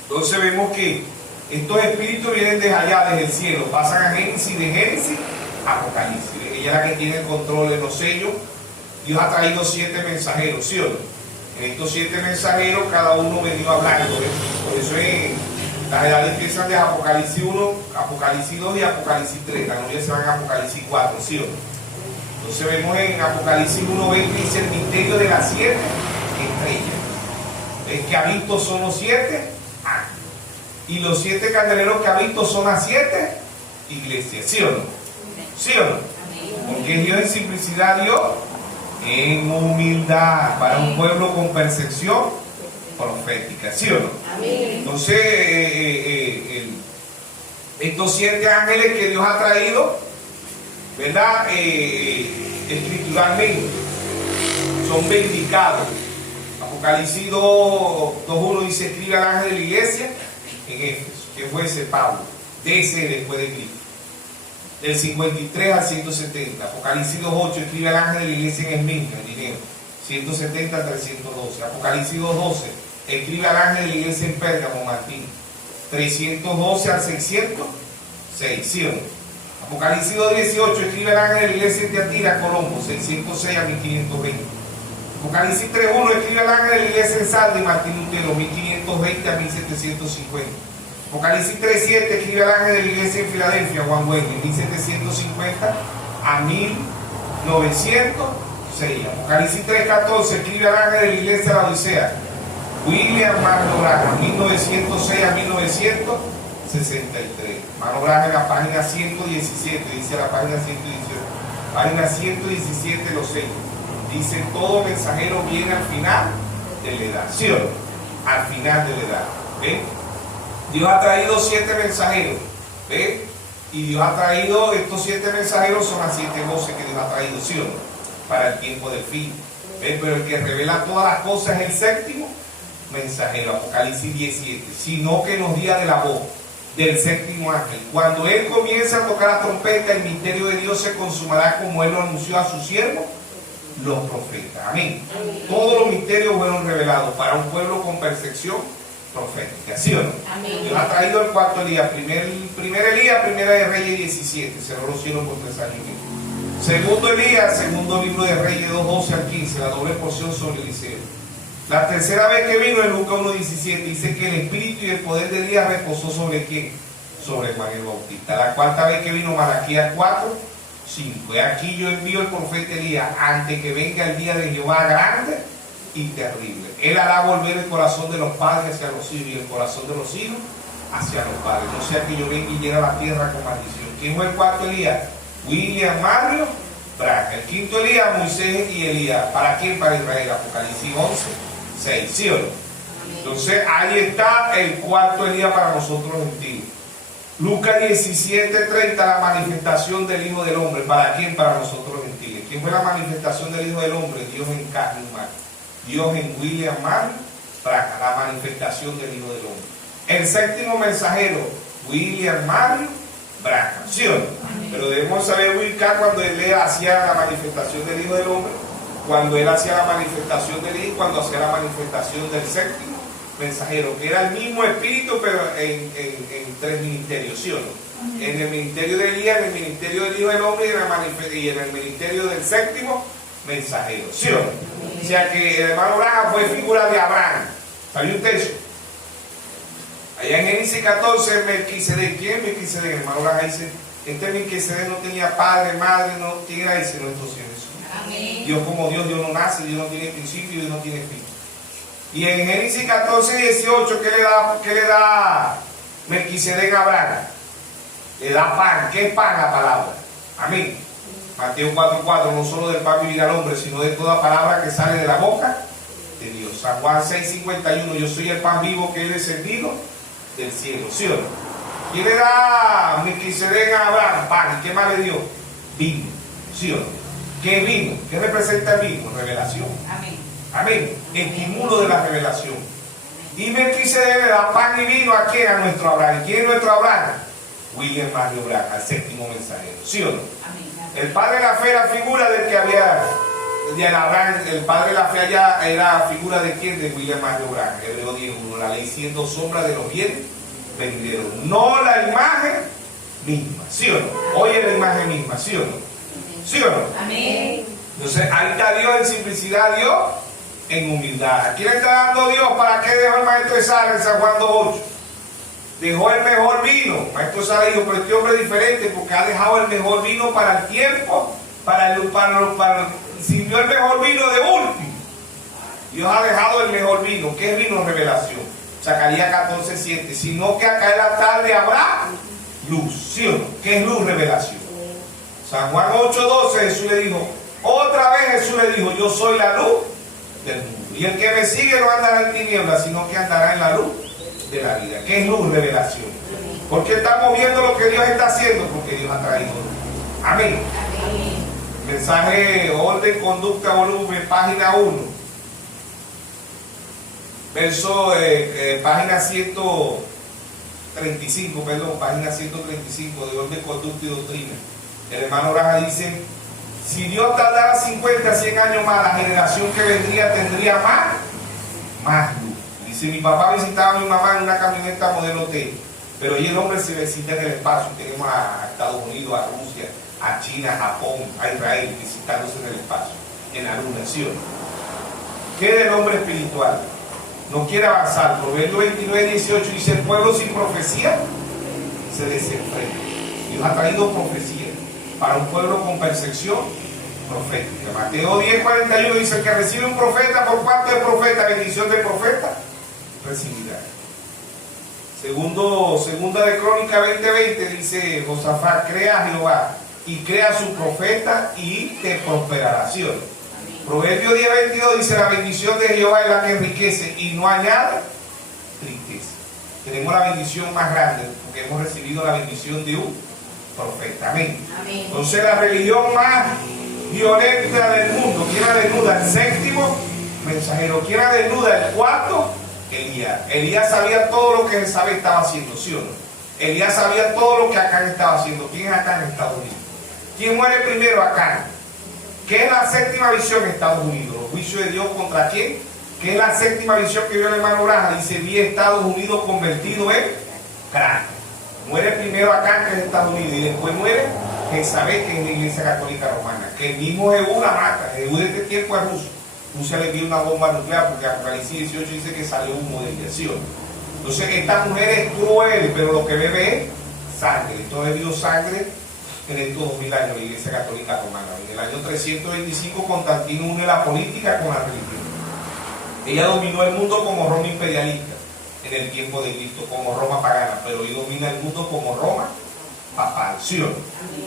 Entonces vemos que estos espíritus vienen desde allá, desde el cielo, pasan a Génesis, de Génesis a Apocalipsis. Ella es la que tiene el control de los sellos. Dios ha traído 7 mensajeros, ¿sí o no? En estos 7 mensajeros cada uno venía hablando. Por eso las edades empiezan de Apocalipsis 1, Apocalipsis 2 y Apocalipsis 3. La novia se va en Apocalipsis 4, ¿sí o no? Entonces vemos en Apocalipsis 1:20 dice el misterio de las 7 estrellas. El que ha visto son los 7 ángeles. Y los 7 candeleros que ha visto son las 7 iglesias, ¿sí o no? ¿Sí o no? Porque Dios en simplicidad, Dios en humildad, para un pueblo con percepción profética, ¿sí o no? Entonces, estos 7 ángeles que Dios ha traído, ¿verdad? Escrituralmente, son vindicados. Apocalipsis 2:1 dice, escribe al ángel de la iglesia en Éfeso, que fue ese Pablo, de ese después de Cristo. Del 53 al 170. Apocalipsis 2:8 escribe al ángel de la iglesia en Esmirna, en dinero. 170 al 312. Apocalipsis 2.12. Escribe al ángel de la iglesia en Pérgamo, Martín. 312 al 606. ¿Sí o no? Apocalipsis 2.18. Escribe al ángel de la iglesia en Tiatira, Colombo. 606 a 1520. Apocalipsis 3.1. Escribe al ángel de la iglesia en Sardes, Martín Lutero. 1520 a 1750. Apocalipsis 3.7. Escribe al ángel de la iglesia en Filadelfia, Juan Wesley. 1750 a 1906. Apocalipsis 3.14. Escribe al ángel de la iglesia de la Odisea, William Marno Branham, 1906 a 1963. Marno Branham en la página 117, dice la página 118. Página 117 lo sé. Dice: todo mensajero viene al final de la edad. ¿Sí o no? Al final de la edad. ¿Ven? Dios ha traído 7 mensajeros. ¿Ven? Y Dios ha traído, estos 7 mensajeros son las 7 voces que Dios ha traído, ¿sí o no? Para el tiempo del fin. ¿Ven? Pero el que revela todas las cosas es el séptimo mensajero, Apocalipsis 17, sino que en los días de la voz del séptimo ángel, cuando él comienza a tocar la trompeta, el misterio de Dios se consumará como él lo anunció a sus siervos, los profetas. Amén. Todos los misterios fueron revelados para un pueblo con percepción profética, ¿sí o no? Amén. Dios ha traído el cuarto Elías, primer Elías, primera de Reyes 17, cerró los cielos por 3 años y medio. Segundo Elías, segundo libro de Reyes 2:12 al 15, la doble porción sobre Eliseo. La tercera vez que vino, en Lucas 1:17, dice que el espíritu y el poder de Elías reposó sobre ¿quién? Sobre Juan el Bautista. La cuarta vez que vino, Malaquías 4:5. Y aquí yo envío el profeta Elías antes que venga el día de Jehová grande y terrible. Él hará volver el corazón de los padres hacia los hijos y el corazón de los hijos hacia los padres. No sea que yo venga y llegue a la tierra con maldición. ¿Quién fue el cuarto Elías? William Mario Branham. El quinto Elías, Moisés y Elías. ¿Para quién? Para Israel. Apocalipsis 11:6. ¿Sí o no? Entonces ahí está el cuarto Elías para nosotros los gentiles. Lucas 17:30, la manifestación del Hijo del Hombre. ¿Para quién? Para nosotros los gentiles. ¿Quién fue la manifestación del Hijo del Hombre? Dios en carne humana. Dios en William Mario Branham, la manifestación del Hijo del Hombre. El séptimo mensajero, William Mario Branham. ¿Sí o no? Pero debemos saber ubicar cuando él hacía la manifestación del Hijo del Hombre, cuando él hacía la manifestación del Hijo, cuando hacía la manifestación del séptimo mensajero, que era el mismo espíritu, pero en 3 ministerios, ¿sí o no? En el ministerio de Elías, en el ministerio del Hijo del Hombre y en el ministerio del séptimo mensajero, ¿sí o no? O sea que el hermano Branham fue figura de Abraham. ¿Sabía usted eso? Allá en Génesis 14, Melquisedec. ¿Quién es Melquisedec? El hermano Branham dice: este Melquisedec no tenía padre, madre, no. ¿Quién era ese? Nuestro Señor Jesús. Amén. Dios como Dios, Dios no nace, Dios no tiene principio, Dios no tiene fin. Y en Génesis 14:18, ¿qué le da Melquisedec a Abraham? Le da pan. ¿Qué es pan? La palabra. Amén. Mateo 4:4, no solo del pan vivirá el hombre, sino de toda palabra que sale de la boca de Dios. San Juan 6:51, yo soy el pan vivo que he descendido del cielo. ¿Sí o no? ¿Quién le da Melquisedec a Abraham? Pan. ¿Y qué más le dio? Vino. ¿Sí o no? ¿Qué es vino? ¿Qué representa el vino? Revelación. Amén. Amén. Estímulo de la revelación. Y Melquisedec le da pan y vino ¿a quién? A nuestro Abraham. ¿Y quién es nuestro Abraham? William Mario Branham, al séptimo mensajero. ¿Sí o no? Amén. El padre de la fe era figura del que había de Abraham. El padre de la fe allá era figura de quién? De William Mario Branham. Hebreo 10:1. La ley siendo sombra de los bienes venideros, no la imagen misma. ¿Sí o no? Hoy es la imagen misma. ¿Sí o no? ¿Sí o no? Amén. Entonces ahí está Dios en simplicidad, Dios en humildad. ¿A quién le está dando Dios? ¿Para qué dejó el maestro de Sala en San Juan 2:8? Dejó el mejor vino. Maestro Sala dijo: pero este hombre es diferente porque ha dejado el mejor vino para el tiempo, sirvió el mejor vino de último. Dios ha dejado el mejor vino. ¿Qué es vino? Revelación. Zacarías 14:7. Sino que acá en la tarde habrá luz. ¿Sí o no? ¿Qué es luz? Revelación. San Juan 8:12, Jesús le dijo, otra vez Jesús le dijo: yo soy la luz del mundo. Y el que me sigue no andará en tinieblas, sino que andará en la luz de la vida. ¿Qué es luz? Revelación. ¿Por qué estamos viendo lo que Dios está haciendo? Porque Dios ha traído luz. Amén. Amén. Mensaje, orden, conducta, volumen, página 1. Verso, página 135, perdón, página 135 de orden, conducta y doctrina. El hermano Branham dice: Si Dios tardara 50, 100 años más, la generación que vendría tendría más luz. Dice, mi papá visitaba a mi mamá en una camioneta modelo T, pero hoy el hombre se visita en el espacio. Tenemos a Estados Unidos, a Rusia, a China, a Japón, a Israel visitándose en el espacio, en la luna, ¿sí o no? ¿Qué del hombre espiritual? No quiere avanzar. Proverbios 29, 18 dice, el pueblo sin profecía se desenfrena. Dios ha traído profecía para un pueblo con percepción profética. Mateo 10, 41 dice, el que recibe un profeta por parte del profeta, bendición del profeta, recibirá. Segunda de Crónica 20:20 dice, Josafat, crea a Jehová y crea a su profeta y te prosperará. ¿Sí o no? Proverbios 10:22 dice, la bendición de Jehová es la que enriquece y no añade tristeza. Tenemos la bendición más grande porque hemos recibido la bendición de un profeta. Amén. Amén. Entonces la religión más violenta del mundo, ¿quién la desnuda? El séptimo mensajero. ¿Quién la desnuda? El cuarto, Elías. Elías sabía todo lo que Jezabel estaba haciendo, ¿sí o no? Elías sabía todo lo que Acán estaba haciendo. ¿Quién es Acán en Estados Unidos? ¿Quién muere primero? Acán. ¿Qué es la séptima visión en Estados Unidos? ¿Los juicios de Dios contra quién? ¿Qué es la séptima visión que vio el hermano Braja? Dice, vi Estados Unidos convertido en cráneo. Muere primero Acán, que es Estados Unidos, y después muere Jezabel, que es la Iglesia Católica Romana. Que el mismo Jehú la mata. Jehú de este tiempo es ruso. Rusia le dio una bomba nuclear porque Apocalipsis 18 dice que salió humo de inyección. Entonces esta mujer es cruel, pero lo que bebe es sangre. Esto bebió sangre en estos 2000 años la Iglesia Católica Romana. En el año 325 Constantino une la política con la religión. Ella dominó el mundo como Roma imperialista en el tiempo de Cristo, como Roma pagana, pero hoy domina el mundo como Roma papal. ¿Sí o no?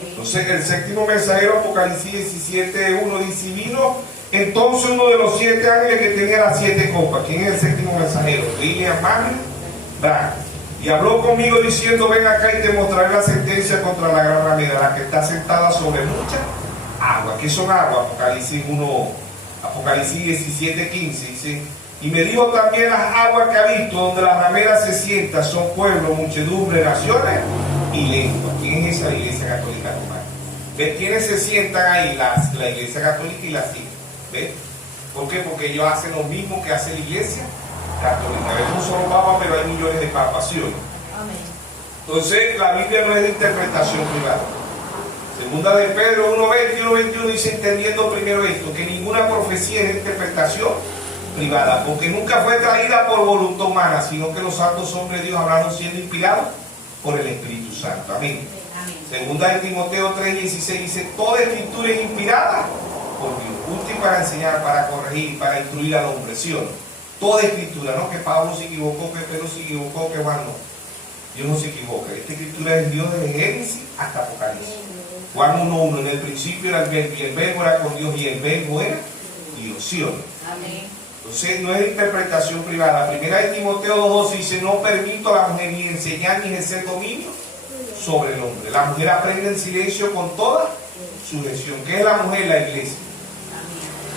Entonces el séptimo mensajero, Apocalipsis 17:1 dice, vino entonces uno de los 7 ángeles que tenía las 7 copas. ¿Quién es el séptimo mensajero? William Marion Branham. Y habló conmigo diciendo, ven acá y te mostraré la sentencia contra la gran ramera, la que está sentada sobre mucha agua. ¿Qué son aguas? Apocalipsis 17:15 dice, y me dijo también, las aguas que ha visto donde la ramera se sienta son pueblos, muchedumbre, naciones y lenguas. ¿Quién es esa Iglesia Católica Romana? ¿Ves quiénes se sientan ahí? La Iglesia Católica y la CIG. ¿Ves? ¿Por qué? Porque ellos hacen lo mismo que hace la Iglesia Católica. Vemos un solo papa, pero hay millones de papas. ¿Sí o no? Amén. Entonces la Biblia no es de interpretación privada. Segunda de Pedro 1:20 y 1:21 dice, entendiendo primero esto, que ninguna profecía es de interpretación privada, porque nunca fue traída por voluntad humana, sino que los santos hombres de Dios hablaron siendo inspirados por el Espíritu Santo. Amén. Amén. Segunda de Timoteo 3:16 dice, toda escritura es inspirada por Dios, útil para enseñar, para corregir, para instruir al hombre. ¿Sí o no? Toda escritura, no que Pablo se equivocó, que Pedro se equivocó, que Juan no. Dios no se equivoca. Esta escritura es Dios desde Génesis hasta Apocalipsis. Juan 1:1, en el principio era el verbo, y el verbo era con Dios, y el verbo era Dios. ¿Sí o no? Amén. Entonces no es interpretación privada. Primera de Timoteo 2:12 dice, no permito a la mujer ni enseñar ni ejercer dominio sobre el hombre. La mujer aprende en silencio con toda sujeción. ¿Qué es la mujer? La iglesia.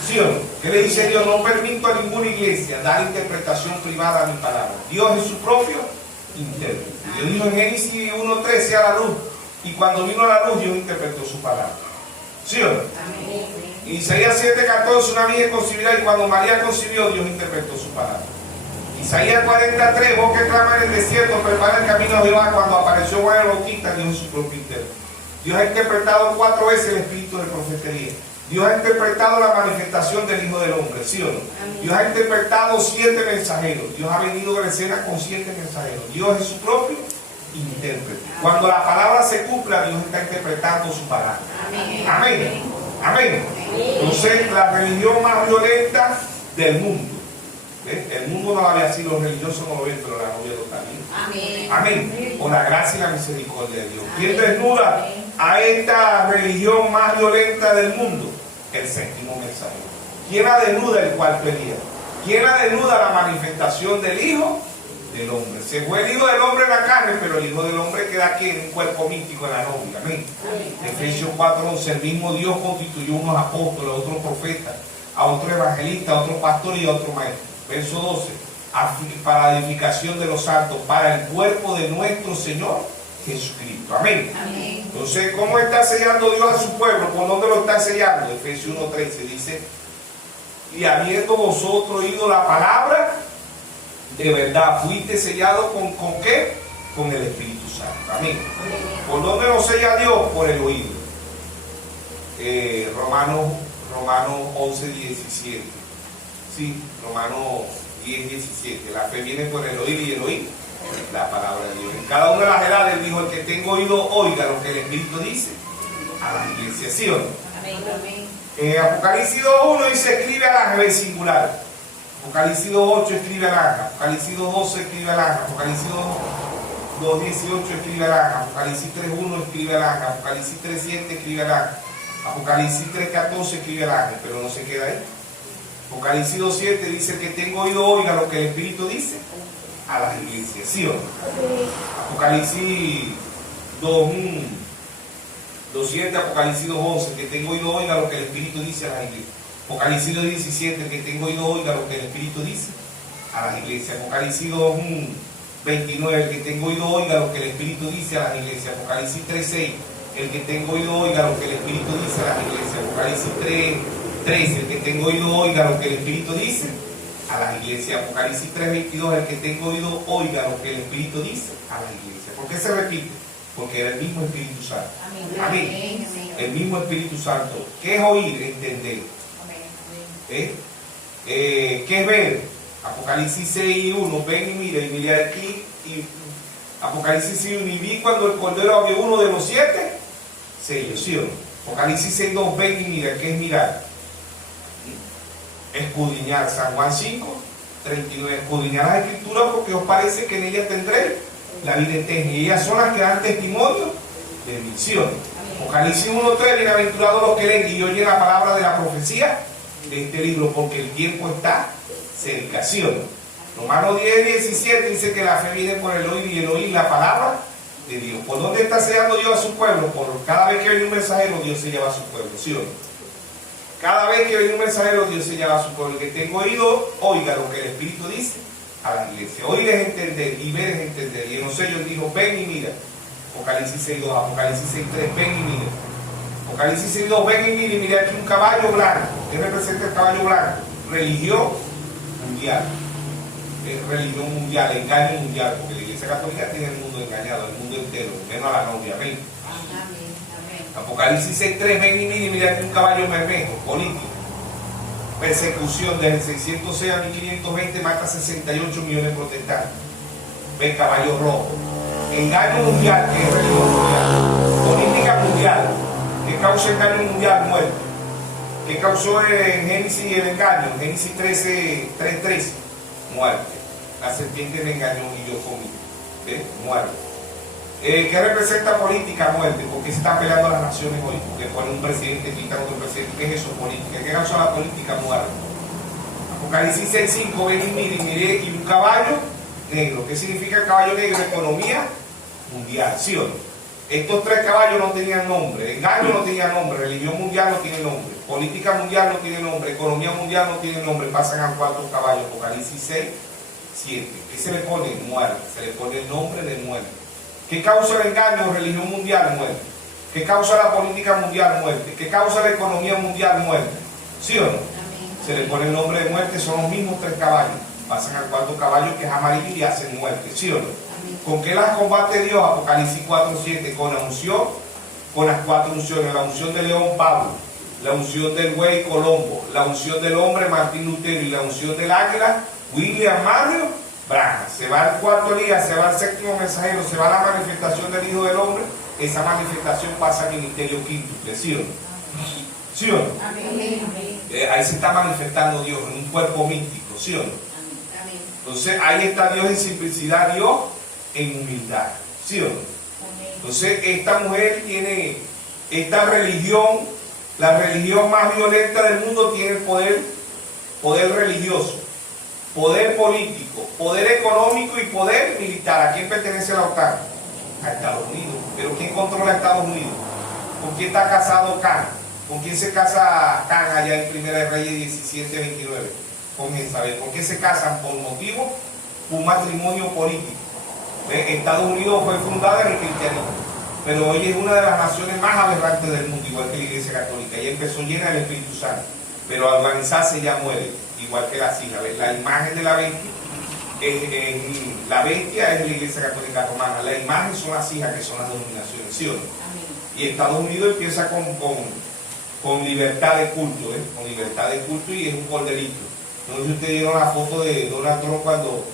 ¿Sí o no? ¿Qué le dice Dios? No permito a ninguna iglesia dar interpretación privada a mi palabra. Dios es su propio intérprete. Dios dijo en Génesis 1:3, sea la luz. Y cuando vino la luz, Dios interpretó su palabra. ¿Sí o no? En Isaías 7:14, una virgen concebirá, y cuando María concibió, Dios interpretó su palabra. Isaías 43, vos que clamas en el desierto, prepara el camino a Jehová. Cuando apareció Juan el Bautista, Dios es su propio intérprete. Dios ha interpretado 4 veces el espíritu del profeta Elías. Dios ha interpretado la manifestación del Hijo del Hombre, ¿sí o no? Amén. Dios ha interpretado 7 mensajeros. Dios ha venido a la escena con 7 mensajeros. Dios es su propio intérprete. Cuando la palabra se cumpla, Dios está interpretando su palabra. Amén. Amén. Amén. Entonces, la religión más violenta del mundo. ¿Ves? El mundo no la ve así, los religiosos no lo ven, pero la novia lo está viendo. Amén. Amén. Por la gracia y la misericordia de Dios. ¿Quién desnuda a esta religión más violenta del mundo? El séptimo mensajero. ¿Quién la desnuda? El cuarto Elías. ¿Quién la desnuda? La manifestación del Hijo del Hombre. Se fue el Hijo del Hombre en la carne, pero el Hijo del Hombre queda aquí en un cuerpo místico en la novia. Amén. Efesios 4:11, el mismo Dios constituyó unos apóstoles, otros profetas, a otro evangelista, a otro pastor y a otro maestro. Verso 12, para la edificación de los santos, para el cuerpo de nuestro Señor Jesucristo. Amén. Amén. Entonces, ¿cómo está sellando Dios a su pueblo? ¿Por dónde lo está sellando? Efesios 1:13 dice: y habiendo vosotros oído la palabra de verdad, fuiste sellado ¿con qué? Con el Espíritu Santo. Amén. ¿Por dónde nos sella Dios? Por el oído. Romanos 11:17. Sí, Romanos 10:17. La fe viene por el oír y el oír la palabra de Dios. En cada una de las edades dijo: el que tenga oído, oiga lo que el Espíritu dice a las iglesias. ¿Sí o no? Amén. Apocalipsis 2:1 dice: escribe al ángel en singular. Apocalipsis 2:8 escribe al ángel. Apocalipsis 2:12 escribe al ángel. Apocalipsis 2:18 escribe al ángel. Apocalipsis 3:1 escribe al ángel. Apocalipsis 3:7 escribe al ángel. Apocalipsis 3:14 escribe al ángel, pero no se queda ahí. Apocalipsis 2:7 dice: el que tenga oído, oiga lo que el Espíritu dice a las iglesias. ¿Sí o no? Apocalipsis 2:7, Apocalipsis 2:11, el que tenga oído, oiga lo que el Espíritu dice a las iglesias. Apocalipsis 2:17, el que tenga oído, oiga lo que el Espíritu dice a las iglesias. Apocalipsis 2:29, el que tenga oído, oiga lo que el Espíritu dice a las iglesias. Apocalipsis 3:6, el que tenga oído, oiga lo que el Espíritu dice a las iglesias. Apocalipsis 3:13, el que tenga oído, oiga lo que el Espíritu dice a las iglesias. Apocalipsis 3:22, el que tenga oído, oiga lo que el Espíritu dice a las iglesias. ¿Por qué se repite? Porque era el mismo Espíritu Santo. Amén. El mismo Espíritu Santo. ¿Qué es oír? Entender. ¿Qué es ver? Apocalipsis 6:1, ven y mira, y mira aquí. Y Apocalipsis 6:1, y vi cuando el Cordero abrió uno de los 7 sellos. ¿Sí o no? Apocalipsis 6:2, ven y mira. ¿Qué es mirar? Escudriñar. San Juan 5:39, escudriñar las Escrituras porque os parece que en ellas tendréis la vida eterna, y ellas son las que dan testimonio de mi misión. Apocalipsis 1:3, bienaventurados los que leen y oyen la palabra de la profecía de este libro, porque el tiempo está cerca. ¿Sí o no? Romanos 10:17 dice que la fe viene por el oír y el oír la palabra de Dios. ¿Por dónde está sellando Dios a su pueblo? Por cada vez que viene un mensajero, Dios se lleva a su pueblo. ¿Sí o no? Cada vez que viene un mensajero, Dios se lleva a su pueblo. El que tenga oído, oiga lo que el Espíritu dice a la iglesia. Oír es entender y ver es entender. Y en los sellos dijo: ven y mira. Apocalipsis 6:2, Apocalipsis 6:3, ven y mira. Apocalipsis 6:2, ven y mira, y mira aquí un caballo blanco. ¿Qué representa el caballo blanco? Religión mundial. Es religión mundial, engaño mundial, porque la Iglesia Católica tiene el mundo engañado, el mundo entero, menos a la novia. Amén. Apocalipsis 6:3, ven y mira, y mira aquí un caballo bermejo, político. Persecución desde el 606 a 1520, mata 68 millones de protestantes. Ve caballo rojo. Engaño mundial, que es religión mundial. Política mundial, que causa engaño mundial, muerte. ¿Qué causó en Génesis el engaño? Génesis 3:13, muerte. La serpiente me engañó y yo comí. ¿Ve? Muerte. ¿Qué representa política? Muerte. ¿Por qué se están peleando las naciones hoy? Porque ponen un presidente, quitan otro presidente. ¿Qué es eso? Política. ¿Qué causa la política? Muerte. Apocalipsis 6:5, ven y mire, y un caballo negro. ¿Qué significa el caballo negro? Economía mundial. ¿Sí o no? Estos 3 caballos no tenían nombre. Engaño no tenía nombre. Religión mundial no tiene nombre. Política mundial no tiene nombre. Economía mundial no tiene nombre. Pasan a 4 caballos. Apocalipsis 6:7. ¿Qué se le pone? Muerte. Se le pone el nombre de muerte. ¿Qué causa el engaño? Religión mundial, muerte. ¿Qué causa la política mundial? Muerte. ¿Qué causa la economía mundial? Muerte. ¿Sí o no? Amén. Se le pone el nombre de muerte, son los mismos 3 caballos. Pasan al 4 caballo, que es amarillo, y hacen muerte. ¿Sí o no? Amén. ¿Con qué las combate Dios? Apocalipsis 4:7, con la unción, con las 4 unciones. La unción del león Pablo, la unción del buey Colombo, la unción del hombre Martín Lutero, y la unción del águila William Mario Branham. Se va el 4 día, se va el 7º mensajero, se va la manifestación del Hijo del Hombre. Esa manifestación pasa al ministerio quíntuple. ¿Sí o no? ¿Sí o no? Ahí se está manifestando Dios en un cuerpo místico. ¿Sí o no? Entonces ahí está Dios en simplicidad, Dios en humildad. ¿Sí o no? Entonces esta mujer tiene esta religión, la religión más violenta del mundo, tiene el poder religioso, poder político, poder económico y poder militar. ¿A quién pertenece la OTAN? A Estados Unidos. ¿Pero quién controla a Estados Unidos? ¿Con quién está casado Khan? ¿Con quién se casa Khan allá en Primera de Reyes 17:29? Con Jezabel. ¿Con qué se casan? Por motivo, un matrimonio político. Estados Unidos fue fundada en el cristianismo, pero hoy es una de las naciones más aberrantes del mundo, igual que la Iglesia Católica. Ella empezó llena del Espíritu Santo, pero al organizarse ya muere, igual que las islas. La imagen de la bestia la bestia es la Iglesia Católica Romana, la imagen son las hijas, que son las denominaciones, ¿sí o no? Y Estados Unidos empieza con libertad de culto, con libertad de culto, y es un corderito. No sé si ustedes vieron la foto de Donald Trump cuando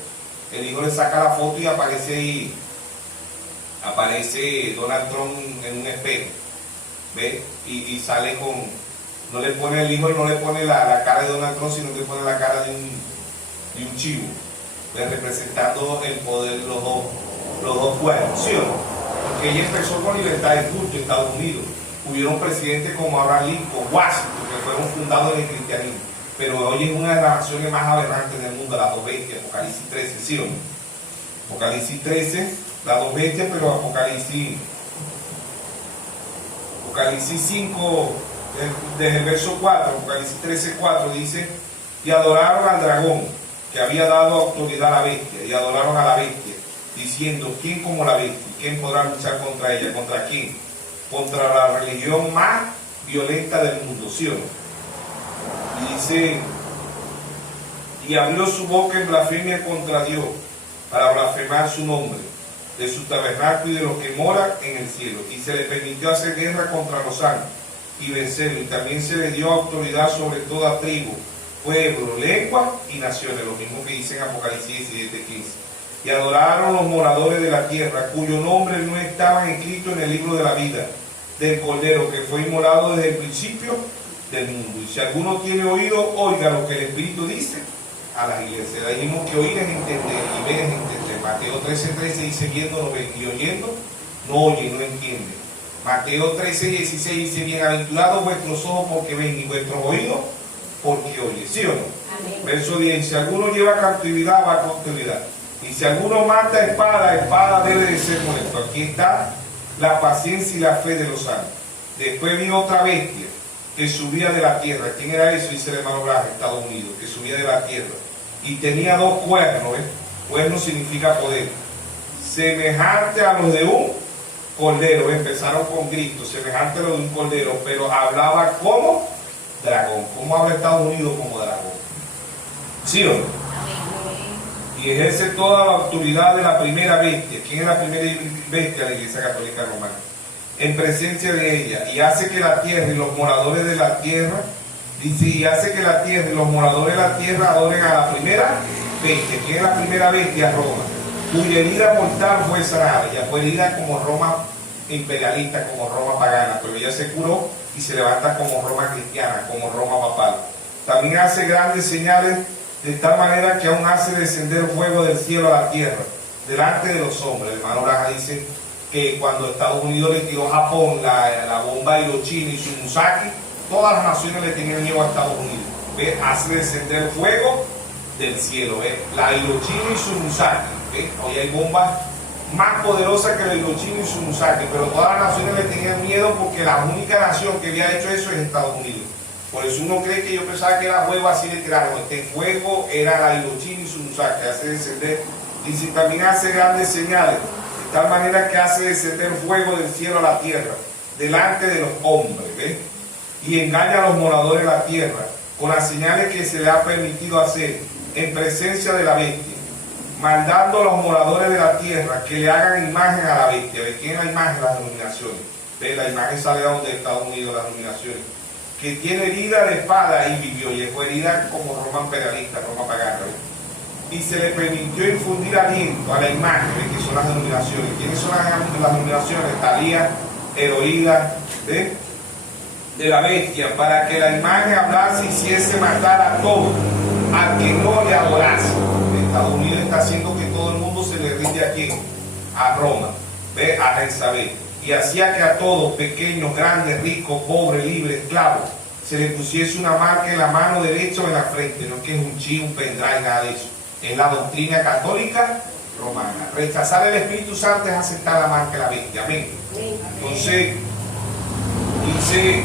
el hijo le saca la foto y aparece Donald Trump en un espejo, ¿ves? Y sale con, no le pone el hijo, no le pone la cara de Donald Trump, sino que pone la cara de un chivo, ¿ves? Representando el poder de los dos pueblos, ¿sí o no? Porque ella empezó con libertad de culto en Estados Unidos. Hubieron presidentes como Abraham Lincoln, Washington, que fueron fundados en el cristianismo. Pero hoy es una de las naciones más aberrantes del mundo, las dos bestias, Apocalipsis 13, ¿sí o no? Apocalipsis 13, las dos bestias, pero Apocalipsis 5, desde el verso 4, Apocalipsis 13, 4, dice: y adoraron al dragón, que había dado autoridad a la bestia, y adoraron a la bestia, diciendo: ¿quién como la bestia? ¿Quién podrá luchar contra ella? ¿Contra quién? Contra la religión más violenta del mundo, ¿sí o no? Y dice: y abrió su boca en blasfemia contra Dios, para blasfemar su nombre, de su tabernáculo y de los que moran en el cielo. Y se le permitió hacer guerra contra los santos y vencerlos. Y también se le dio autoridad sobre toda tribu, pueblo, lengua y naciones, lo mismo que dice en Apocalipsis 17:15. Y adoraron los moradores de la tierra, cuyo nombre no estaban escritos en el libro de la vida del Cordero, que fue inmolado desde el principio del mundo. Y si alguno tiene oído, oiga lo que el Espíritu dice a las iglesias. Dijimos que oír es entender y ver es entender. Mateo 13:13 dice: viendo no ven, y oyendo no oyen, no entienden. Mateo 13:16 dice: bienaventurados vuestros ojos porque ven, y vuestros oídos porque oyen, ¿sí o no? Amén. Verso 10: si alguno lleva cautividad, va a cautividad. Y si alguno mata a espada debe de ser muerto. Aquí está la paciencia y la fe de los santos. Después vino otra bestia que subía de la tierra. ¿Quién era eso? Dice el hermano Blas, Estados Unidos, que subía de la tierra. Y tenía dos cuernos, Cuerno significa poder. Semejante a los de un cordero. Empezaron con Cristo, semejante a los de un cordero, pero hablaba como dragón. ¿Cómo habla Estados Unidos? Como dragón. ¿Sí o no? Y ejerce toda la autoridad de la primera bestia. ¿Quién es la primera bestia de la Iglesia Católica Romana? En presencia de ella, y hace que la tierra y los moradores de la tierra, dice, y hace que la tierra y los moradores de la tierra adoren a la primera bestia. ¿Quién es la primera bestia? Roma, cuya herida mortal fue sanada. Ella fue herida como Roma imperialista, como Roma pagana, pero ella se curó y se levanta como Roma cristiana, como Roma papal. También hace grandes señales, de tal manera que aún hace descender fuego del cielo a la tierra, delante de los hombres. El hermano Braja dice que cuando Estados Unidos le tiró a Japón la bomba Hiroshima y Nagasaki, todas las naciones le tenían miedo a Estados Unidos. ¿Ves? Hace descender fuego del cielo. ¿Ves? La Hiroshima y Nagasaki. ¿Ves? Hoy hay bombas más poderosas que la Hiroshima y Nagasaki, pero todas las naciones le tenían miedo porque la única nación que había hecho eso es Estados Unidos. Por eso uno cree que yo pensaba que era fuego así de tiraron. Este fuego era la Hiroshima y Nagasaki, hace descender. Dice, también hace grandes señales, de tal manera que hace descender fuego del cielo a la tierra, delante de los hombres, ¿ves? Y engaña a los moradores de la tierra, con las señales que se le ha permitido hacer, en presencia de la bestia, mandando a los moradores de la tierra que le hagan imagen a la bestia. ¿Ves? ¿Quién es la imagen? Las denominaciones. ¿Ves? La imagen sale de donde Estados Unidos, las denominaciones. Que tiene herida de espada y vivió, y fue herida como Roma imperialista, Roma pagana. Y se le permitió infundir aliento a la imagen, que son las denominaciones. ¿Quiénes son las denominaciones? Talía, Heroída, de la bestia, para que la imagen hablase y hiciese matar a todos, a que no le adorase. Estados Unidos está haciendo que todo el mundo se le rinde a quién, a Roma, ¿ve? A Jezabel. Y hacía que a todos, pequeños, grandes, ricos, pobres, libres, esclavos, se le pusiese una marca en la mano derecha o en la frente. No es que es un chi, un pendrive, nada de eso. Es la doctrina católica romana. Rechazar el Espíritu Santo es aceptar la marca de la bestia. Amén. Entonces, dice,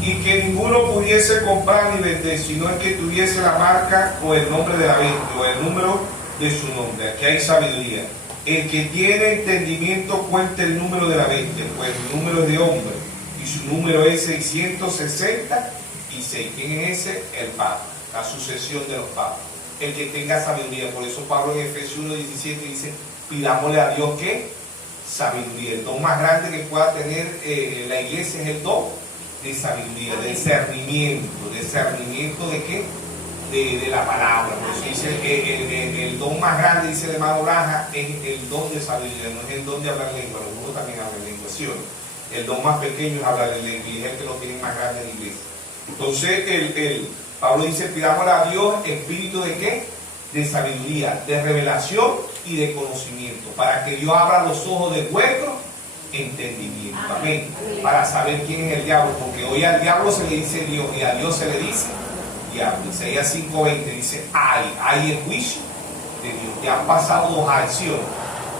y que ninguno pudiese comprar ni vender, sino el que tuviese la marca o el nombre de la bestia, o el número de su nombre. Aquí hay sabiduría. El que tiene entendimiento cuenta el número de la bestia, pues el número es de hombre, y su número es 666. ¿Quién es ese? El Papa, la sucesión de los papas. El que tenga sabiduría. Por eso Pablo en Efesios 1:17 dice, pidámosle a Dios que sabiduría. El don más grande que pueda tener la iglesia es el don de sabiduría, de discernimiento. ¿Discernimiento de qué? De la palabra. Por eso dice el don más grande, dice el hermano Braja, es el don de sabiduría, no es el don de hablar lengua. Los muros también hablan lengua, ¿sí o no? El don más pequeño es hablar en lengua, y es el que lo tiene más grande en la iglesia. Entonces Pablo dice, pidámosle a Dios espíritu de qué? De sabiduría, de revelación y de conocimiento, para que Dios abra los ojos de vuestro entendimiento. Amén. Para saber quién es el diablo, porque hoy al diablo se le dice Dios y a Dios se le dice diablo. Isaías 5:20 dice, hay el juicio de Dios. Ya han pasado dos acciones.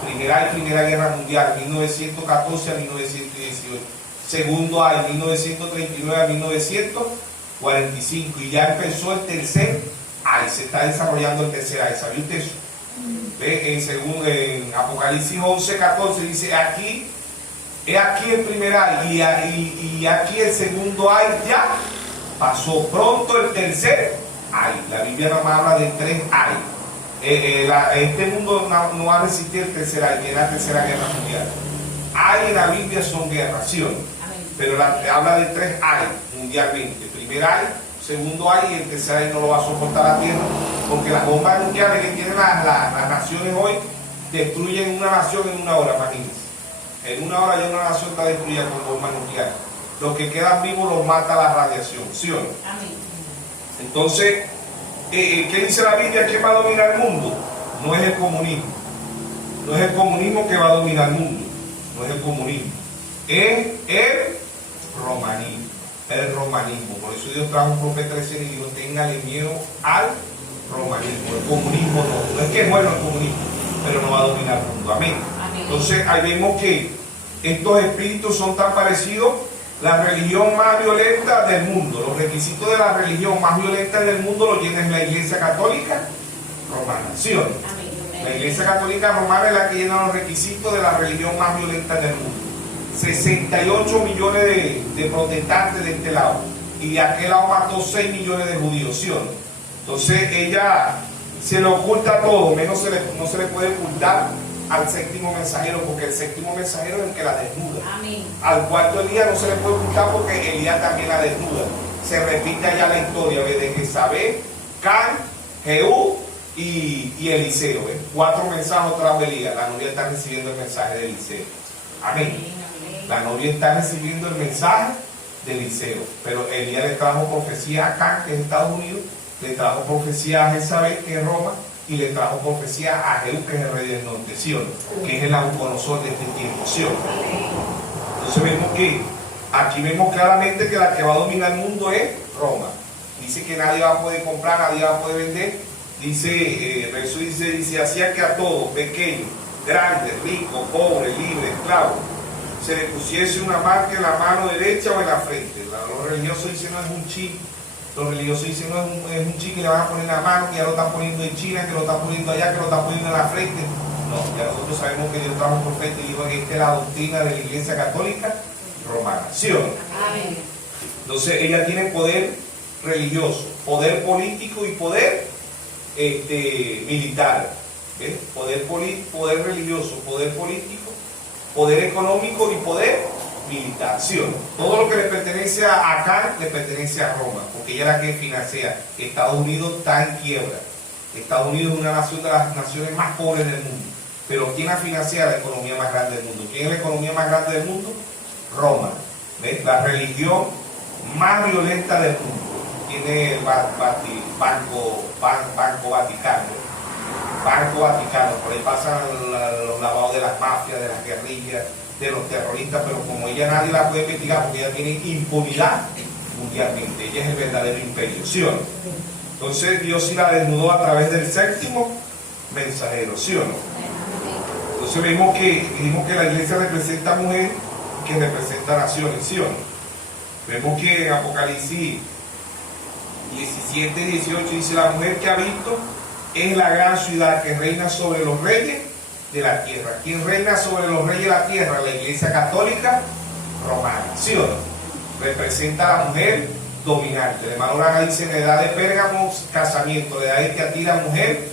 Primera Guerra Mundial, 1914 a 1918. Segundo hay, 1939 a 1945. Y ya empezó el tercer ay, se está desarrollando el tercer ay. ¿Sabía usted eso? ¿Ve? En Apocalipsis 11:14 dice, aquí el primer ay y aquí el segundo ay ya pasó, pronto el tercer ay. La Biblia no habla de tres ay. Este mundo no va a resistir el tercer ay, que es la tercera guerra mundial. Ay en la Biblia son guerras, ¿sí o no? Pero habla de tres ay mundialmente. Primer ay, segundo ay, y el tercer ay no lo va a soportar la tierra, porque las bombas nucleares que tienen las naciones hoy destruyen una nación en una hora, imagínense. En una hora ya una nación está destruida con bombas nucleares. Los que quedan vivos los mata la radiación, ¿sí o no? Amén. Entonces, ¿qué dice la Biblia? ¿Quién va a dominar el mundo? No es el comunismo. No es el comunismo que va a dominar el mundo. No es el comunismo. Es el romanismo. El romanismo. Por eso Dios trajo un profeta recién y dijo, téngale miedo al romanismo. El comunismo no es que es bueno el comunismo, pero no va a dominar el mundo. Amén. Entonces ahí vemos que estos espíritus son tan parecidos. La religión más violenta del mundo, los requisitos de la religión más violenta del mundo lo tiene la Iglesia Católica Romana, ¿sí o no? La Iglesia Católica Romana es la que llena los requisitos de la religión más violenta del mundo. 68 millones de protestantes de este lado, y de aquel lado mató 6 millones de judíos, ¿sí o no? Entonces ella se le oculta todo, menos no se le puede ocultar al séptimo mensajero, porque el séptimo mensajero es el que la desnuda. Amén. Al cuarto Elías no se le puede ocultar porque Elías también la desnuda. Se repite allá la historia de Jezabel, Can, Jehú y Eliseo. 4 mensajes trajo Elías. La novia está recibiendo el mensaje de Eliseo. Amén. La novia está recibiendo el mensaje de Eliseo, pero Elías le trajo profecía a Can, que es Estados Unidos, le trajo profecía a Jezabel, que es Roma, y le trajo profecía a Jehú, que es el rey del norte, ¿sí o no? Que es el Nabucodonosor de este tiempo, ¿sí o no? Entonces vemos que aquí vemos claramente que la que va a dominar el mundo es Roma. Dice que nadie va a poder comprar, nadie va a poder vender. Dice, el verso dice, hacía que a todos, pequeños, grandes, ricos, pobres, libres, esclavos, se le pusiese una marca en la mano derecha o en la frente. Los religiosos dicen, no es un chip. Los religiosos dicen, no es un chip que le van a poner en la mano, que ya lo están poniendo en China, que lo están poniendo allá, que lo están poniendo en la frente. No, ya nosotros sabemos que Dios trajo un profeta y dijo que esta es la doctrina de la Iglesia Católica Romana, ¿sí o no? Amén. Entonces ella tiene poder religioso, poder político y poder militar. ¿Ves? Poder religioso, poder político, poder económico y poder militar, ¿sí o no? Todo lo que le pertenece a acá le pertenece a Roma, porque ella es la que financia. Estados Unidos está en quiebra. Estados Unidos es una nación de las naciones más pobres del mundo. Pero ¿quién la financia? La economía más grande del mundo. ¿Quién es la economía más grande del mundo? Roma. ¿Ves? La religión más violenta del mundo. Tiene el Banco Vaticano. Banco Vaticano. Por ahí pasan los lavados de las mafias, de las guerrillas, de los terroristas, pero como ella nadie la puede investigar porque ella tiene impunidad mundialmente. Ella es el verdadero imperio, ¿sí o no? Entonces Dios sí la desnudó a través del séptimo mensajero, ¿sí o no? Entonces dijimos que la iglesia representa a mujer que representa a naciones, ¿sí o no? Vemos que en Apocalipsis 17 y 18 dice, la mujer que ha visto es la gran ciudad que reina sobre los reyes de la tierra. ¿Quién reina sobre los reyes de la tierra? La Iglesia Católica Romana, ¿sí o no? Representa a la mujer dominante. El hermano Granja dice: en la edad de Pérgamo, casamiento; la edad de Tiatira, mujer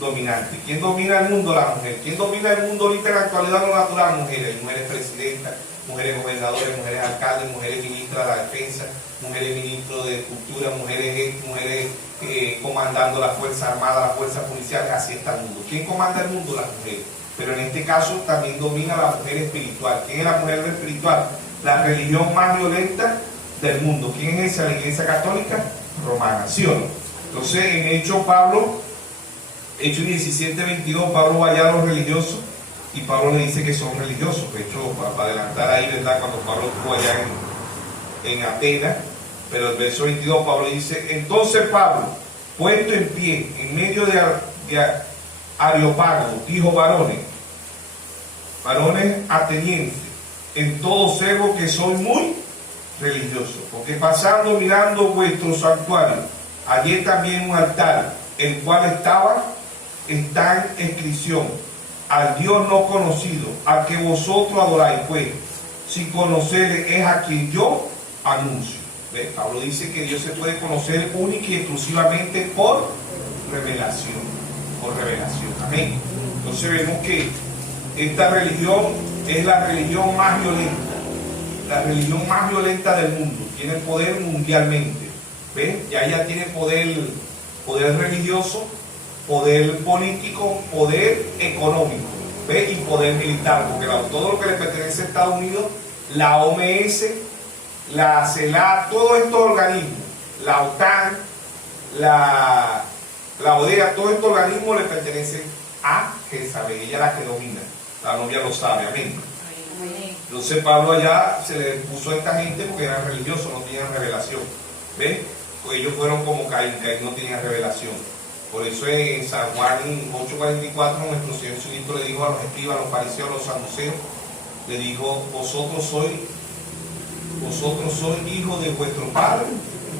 dominante. ¿Quién domina el mundo? La mujer. ¿Quién domina el mundo ahorita en la actualidad? Lo natural, mujeres. Mujeres presidentas, mujeres gobernadoras, mujeres alcaldes, mujeres ministras de la defensa, mujeres ministros de cultura, mujeres comandando la fuerza armada, la fuerza policial. Así está el mundo. ¿Quién comanda el mundo? Las mujeres. Pero en este caso también domina la mujer espiritual. ¿Quién es la mujer espiritual? La religión más violenta del mundo. ¿Quién es esa? La Iglesia Católica Romana, ¿sí o no? Entonces, en Hechos 17:22, Pablo va allá a los religiosos y Pablo le dice que son religiosos. De hecho, para adelantar ahí, ¿verdad? Cuando Pablo estuvo allá en Atenas, pero el verso 22, Pablo dice: entonces Pablo, puesto en pie en medio de Areópago, dijo: varones atenienses, en todo observo que soy muy religioso, porque pasando mirando vuestro santuario, hallé también un altar, el cual está en inscripción: al Dios no conocido, al que vosotros adoráis, pues sin conocerle es a quien yo anuncio. ¿Ves? Pablo dice que Dios se puede conocer única y exclusivamente por revelación. Por revelación. Amén. Entonces vemos que esta religión es la religión más violenta. La religión más violenta del mundo. Tiene poder mundialmente. ¿Ves? Ya ella tiene poder religioso, poder político, poder económico, ¿ves? Y poder militar, porque todo lo que le pertenece a Estados Unidos, la OMS, la CELAC, todos estos organismos, la OTAN, la ODEA, todos estos organismos le pertenecen a Jezabel. Ella es la que domina. La novia lo sabe, amén. Entonces Pablo allá se le puso a esta gente porque eran religiosos, no tenían revelación. ¿Ves? Pues ellos fueron como Caín no tenía revelación. Por eso en San Juan 8:44 nuestro Señor Jesucristo le dijo a los escribas, a los fariseos, a los saduceos, le dijo: vosotros sois hijos de vuestro padre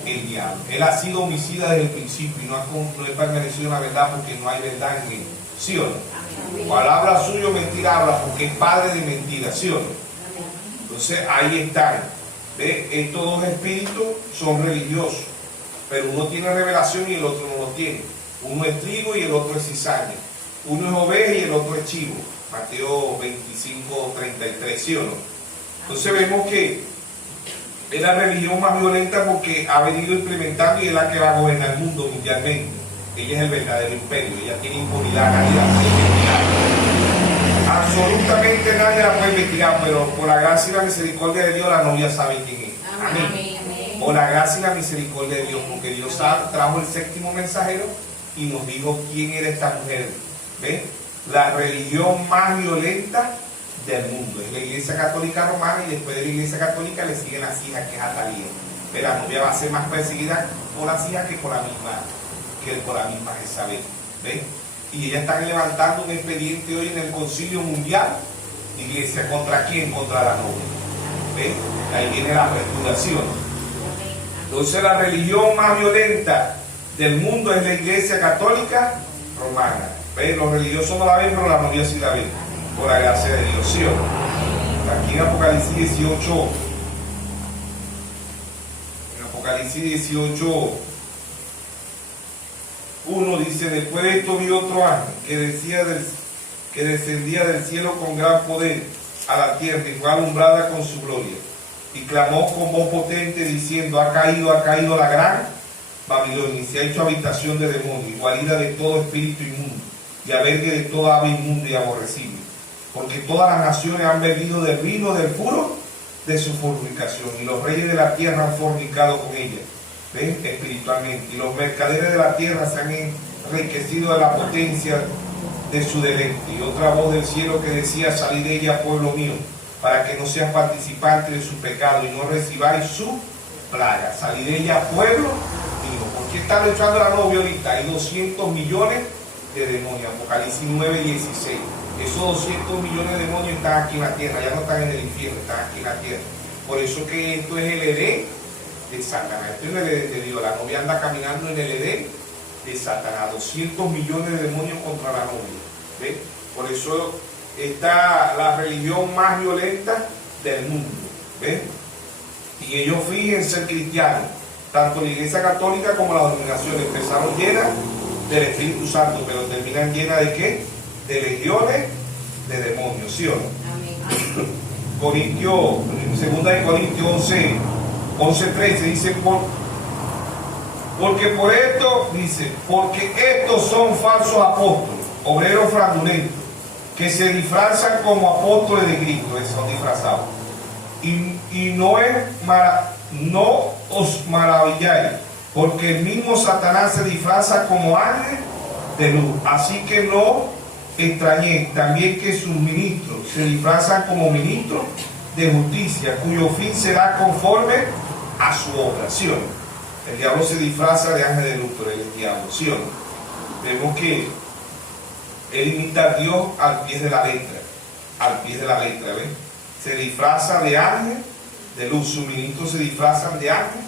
el diablo. Él ha sido homicida desde el principio y no ha permanecido en la verdad, porque no hay verdad en él. ¿Sí o no? Palabra suya mentira habla, porque es padre de mentira. ¿Sí o no? Entonces ahí están. ¿Ves? Estos dos espíritus son religiosos, pero uno tiene revelación y el otro no lo tiene. Uno es trigo y el otro es cizaña. Uno es oveja y el otro es chivo. Mateo 25:33, ¿sí o no? Entonces vemos que es la religión más violenta porque ha venido implementando y es la que va a gobernar el mundo mundialmente. Ella es el verdadero imperio. Ella tiene impunidad, nadie la puede investigar. Absolutamente nadie la puede investigar, pero por la gracia y la misericordia de Dios la novia sabe quién es. Amén. Por la gracia y la misericordia de Dios, porque Dios trajo el séptimo mensajero y nos dijo quién era esta mujer. ¿Ves? La religión más violenta del mundo es la Iglesia Católica Romana, y después de la Iglesia Católica le siguen las hijas, que es Atalía. Pero la novia va a ser más perseguida por las hijas que por la misma Jezabel. ¿Ves? Y ellas están levantando un expediente hoy en el Concilio Mundial. Iglesia, ¿contra quién? Contra la novia. ¿Ves? Ahí viene la perturbación. Entonces la religión más violenta del mundo es la Iglesia Católica Romana. ¿Ves? Los religiosos no la ven, pero la novia sí la ven, por la gracia de Dios. ¿Sí o no? Aquí en Apocalipsis 18:1 dice: después de esto vi otro ángel que descendía del cielo con gran poder a la tierra, y fue alumbrada con su gloria, y clamó con voz potente diciendo: ha caído la gran Babilonia, y se ha hecho habitación de demonios, y guarida de todo espíritu inmundo, y albergue de toda ave inmunda y aborrecible, porque todas las naciones han bebido del vino del furor de su fornicación, y los reyes de la tierra han fornicado con ella. ¿Ven? Espiritualmente, y los mercaderes de la tierra se han enriquecido de la potencia de su deleite. Y otra voz del cielo que decía: salid de ella, pueblo mío, para que no seas participante de su pecado y no recibáis su plaga. Salid de ella, pueblo mío. ¿Por qué está luchando la novia ahorita? Hay 200 millones de demonios. Apocalipsis 9:16. Esos 200 millones de demonios están aquí en la tierra, ya no están en el infierno, están aquí en la tierra. Por eso que esto es el Edén de Satanás. Esto es el Edén de Dios. La novia anda caminando en el Edén de Satanás, 200 millones de demonios contra la novia. ¿Ves? Por eso está la religión más violenta del mundo. ¿Ves? Y ellos fingen ser cristianos, tanto la Iglesia Católica como las denominaciones empezaron llenas del Espíritu Santo, pero terminan llenas ¿de qué? De legiones de demonios, ¿sí o no? Amén. Corintios, 2 de Corintios 11:13 dice, porque por esto, dice, porque estos son falsos apóstoles, obreros fraudulentos, que se disfrazan como apóstoles de Cristo, son disfrazados. Y no os maravilláis, porque el mismo Satanás se disfraza como ángel de luz. Así que no extrañéis también que sus ministros se disfrazan como ministros de justicia, cuyo fin será conforme a su oración. El diablo se disfraza de ángel de luz, pero él es diablo, ¿sí o no? Vemos que él imita a Dios al pie de la letra, ¿ven? Se disfraza de ángel de luz, sus ministros se disfrazan de ángel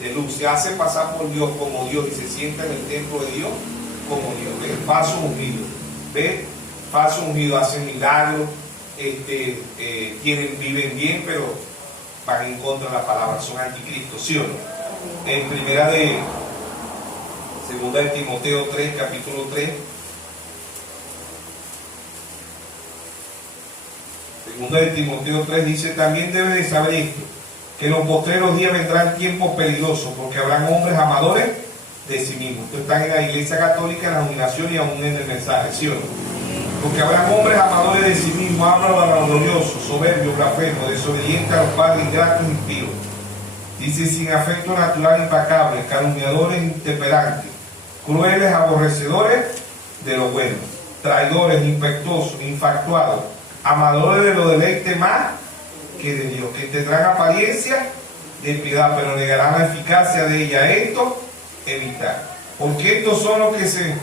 de luz, se hace pasar por Dios como Dios y se sienta en el templo de Dios como Dios. ¿Ven? Falso ungido, ¿ven? Falso ungido, hacen milagros, viven bien, pero van en contra de la palabra, son anticristos, ¿sí o no? En segunda de Timoteo 3, capítulo 3, segunda de Timoteo 3 dice, también debes de saber esto, que en los postreros días vendrán tiempos peligrosos, porque habrán hombres amadores de sí mismos. Esto está en la Iglesia Católica, en la denominación y aún en el mensaje, ¿sí o no? Porque habrán hombres amadores de sí mismos, vanagloriosos, soberbios, blasfemos, desobedientes a los padres, ingratos, impíos. Dice, sin afecto natural impecable, calumniadores, intemperantes, crueles, aborrecedores de lo bueno, traidores, impetuosos, infatuados, amadores de los deleites más que de Dios, que tendrán apariencia de piedad, pero negarán la eficacia de ella. Esto evitar. Porque estos son los que se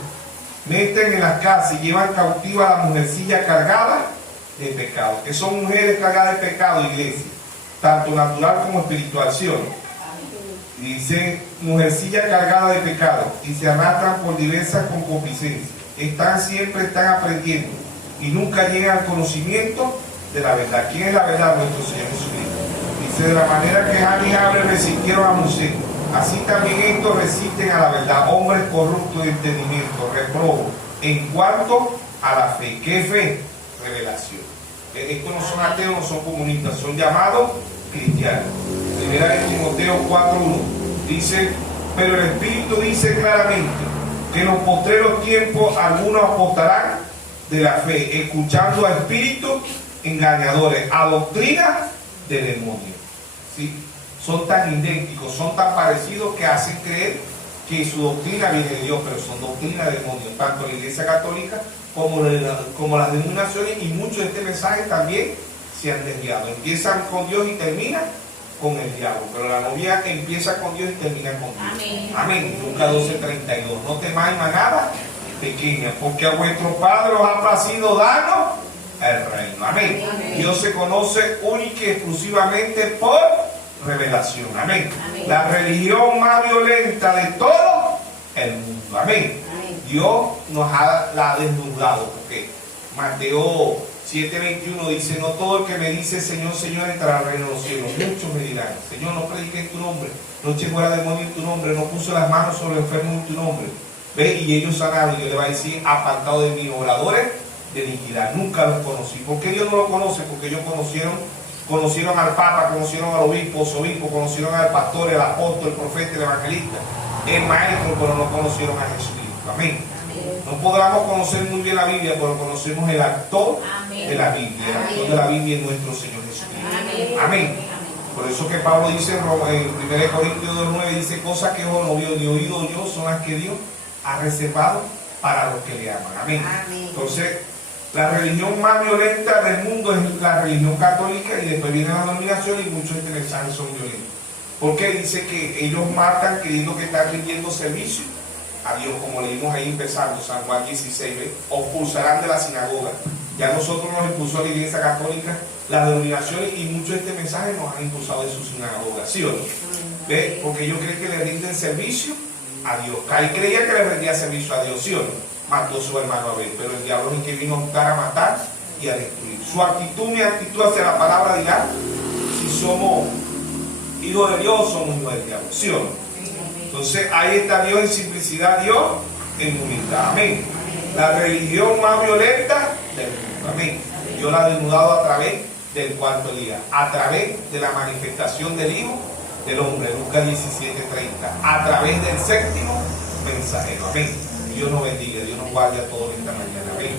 meten en las casas y llevan cautiva a la mujercilla cargada de pecado, que son mujeres cargadas de pecado, iglesia, tanto natural como espiritual, ¿sí o no? Dice, mujercilla cargada de pecado, y se arrastran por diversas concupiscencias, están aprendiendo, y nunca llegan al conocimiento de la verdad. ¿Quién es la verdad? Nuestro Señor Jesucristo. Dice, de la manera que Jan y Jabes resistieron a Moisés, así también estos resisten a la verdad, hombres corruptos de entendimiento, reprobos, en cuanto a la fe. ¿Qué fe? Revelación. Estos no son ateos, no son comunistas, son llamados cristianos. Primera de Timoteo 4:1 dice, pero el Espíritu dice claramente que en los postreros tiempos algunos apostarán de la fe, escuchando a espíritus engañadores, a doctrinas de demonios. ¿Sí? Son tan idénticos, son tan parecidos que hacen creer que su doctrina viene de Dios, pero son doctrinas de demonios, tanto la Iglesia Católica como las denominaciones, y muchos de este mensaje también se han desviado. Empiezan con Dios y terminan con el diablo, pero la novia empieza con Dios y termina con Dios. Amén. Amén. Lucas 12:32. No temáis manada pequeña, porque a vuestro Padre os ha placido darnos el reino. Amén. Amén. Dios se conoce única y exclusivamente por revelación. Amén. Amén. La religión más violenta de todo el mundo. Amén. Amén. Dios la ha desnudado, porque Mateo 7:21 dice, no todo el que me dice Señor, Señor entrará al reino de los cielos. Muchos me dirán, Señor, no prediqué en tu nombre, no eché fuera demonio en tu nombre, no puse las manos sobre enfermos en tu nombre. ¿Ve? Y ellos sanaron, y yo le voy a decir, apartado de mí, obradores de iniquidad. Nunca los conocí. ¿Por qué Dios no los conoce? Porque ellos conocieron al Papa, conocieron al obispo, conocieron al pastor, el apóstol, el profeta, el evangelista, el maestro, pero no conocieron a Jesucristo. Amén. No podamos conocer muy bien la Biblia, pero conocemos el actor de la Biblia. El actor de la Biblia es nuestro Señor Jesucristo. Amén. Por eso que Pablo dice en 1 Corintios 2:9, dice, cosas que ojo no vio ni oído yo son las que Dios ha reservado para los que le aman. Amén. Entonces, la religión más violenta del mundo es la religión católica, y después viene la denominación, y muchos de estos mensajes son violentos. Porque dice que ellos matan creyendo que están rindiendo servicio a Dios, como leímos ahí empezando, San Juan 16, ¿ve? Os expulsarán de la sinagoga. Ya nosotros nos impulsó la Iglesia Católica, las denominaciones, y muchos de este mensaje nos han impulsado de su sinagoga, ¿sí o no? ¿Ve? Porque ellos creen que le rinden servicio a Dios. Caín creía que le rendía servicio a Dios, ¿sí o no? Mató a su hermano Abel, pero el diablo es el que vino a buscar, a matar y a destruir. Su actitud, mi actitud hacia la palabra dirá si somos hijos de Dios o somos hijos del diablo, ¿sí o no? Entonces ahí está Dios en simplicidad, Dios en humildad, amén. La religión más violenta del mundo, amén. Dios la ha desnudado a través del cuarto día, a través de la manifestación del Hijo del Hombre, Lucas 17:30, a través del séptimo mensajero, amén. Dios nos bendiga, Dios nos guarde a todos esta mañana, amén.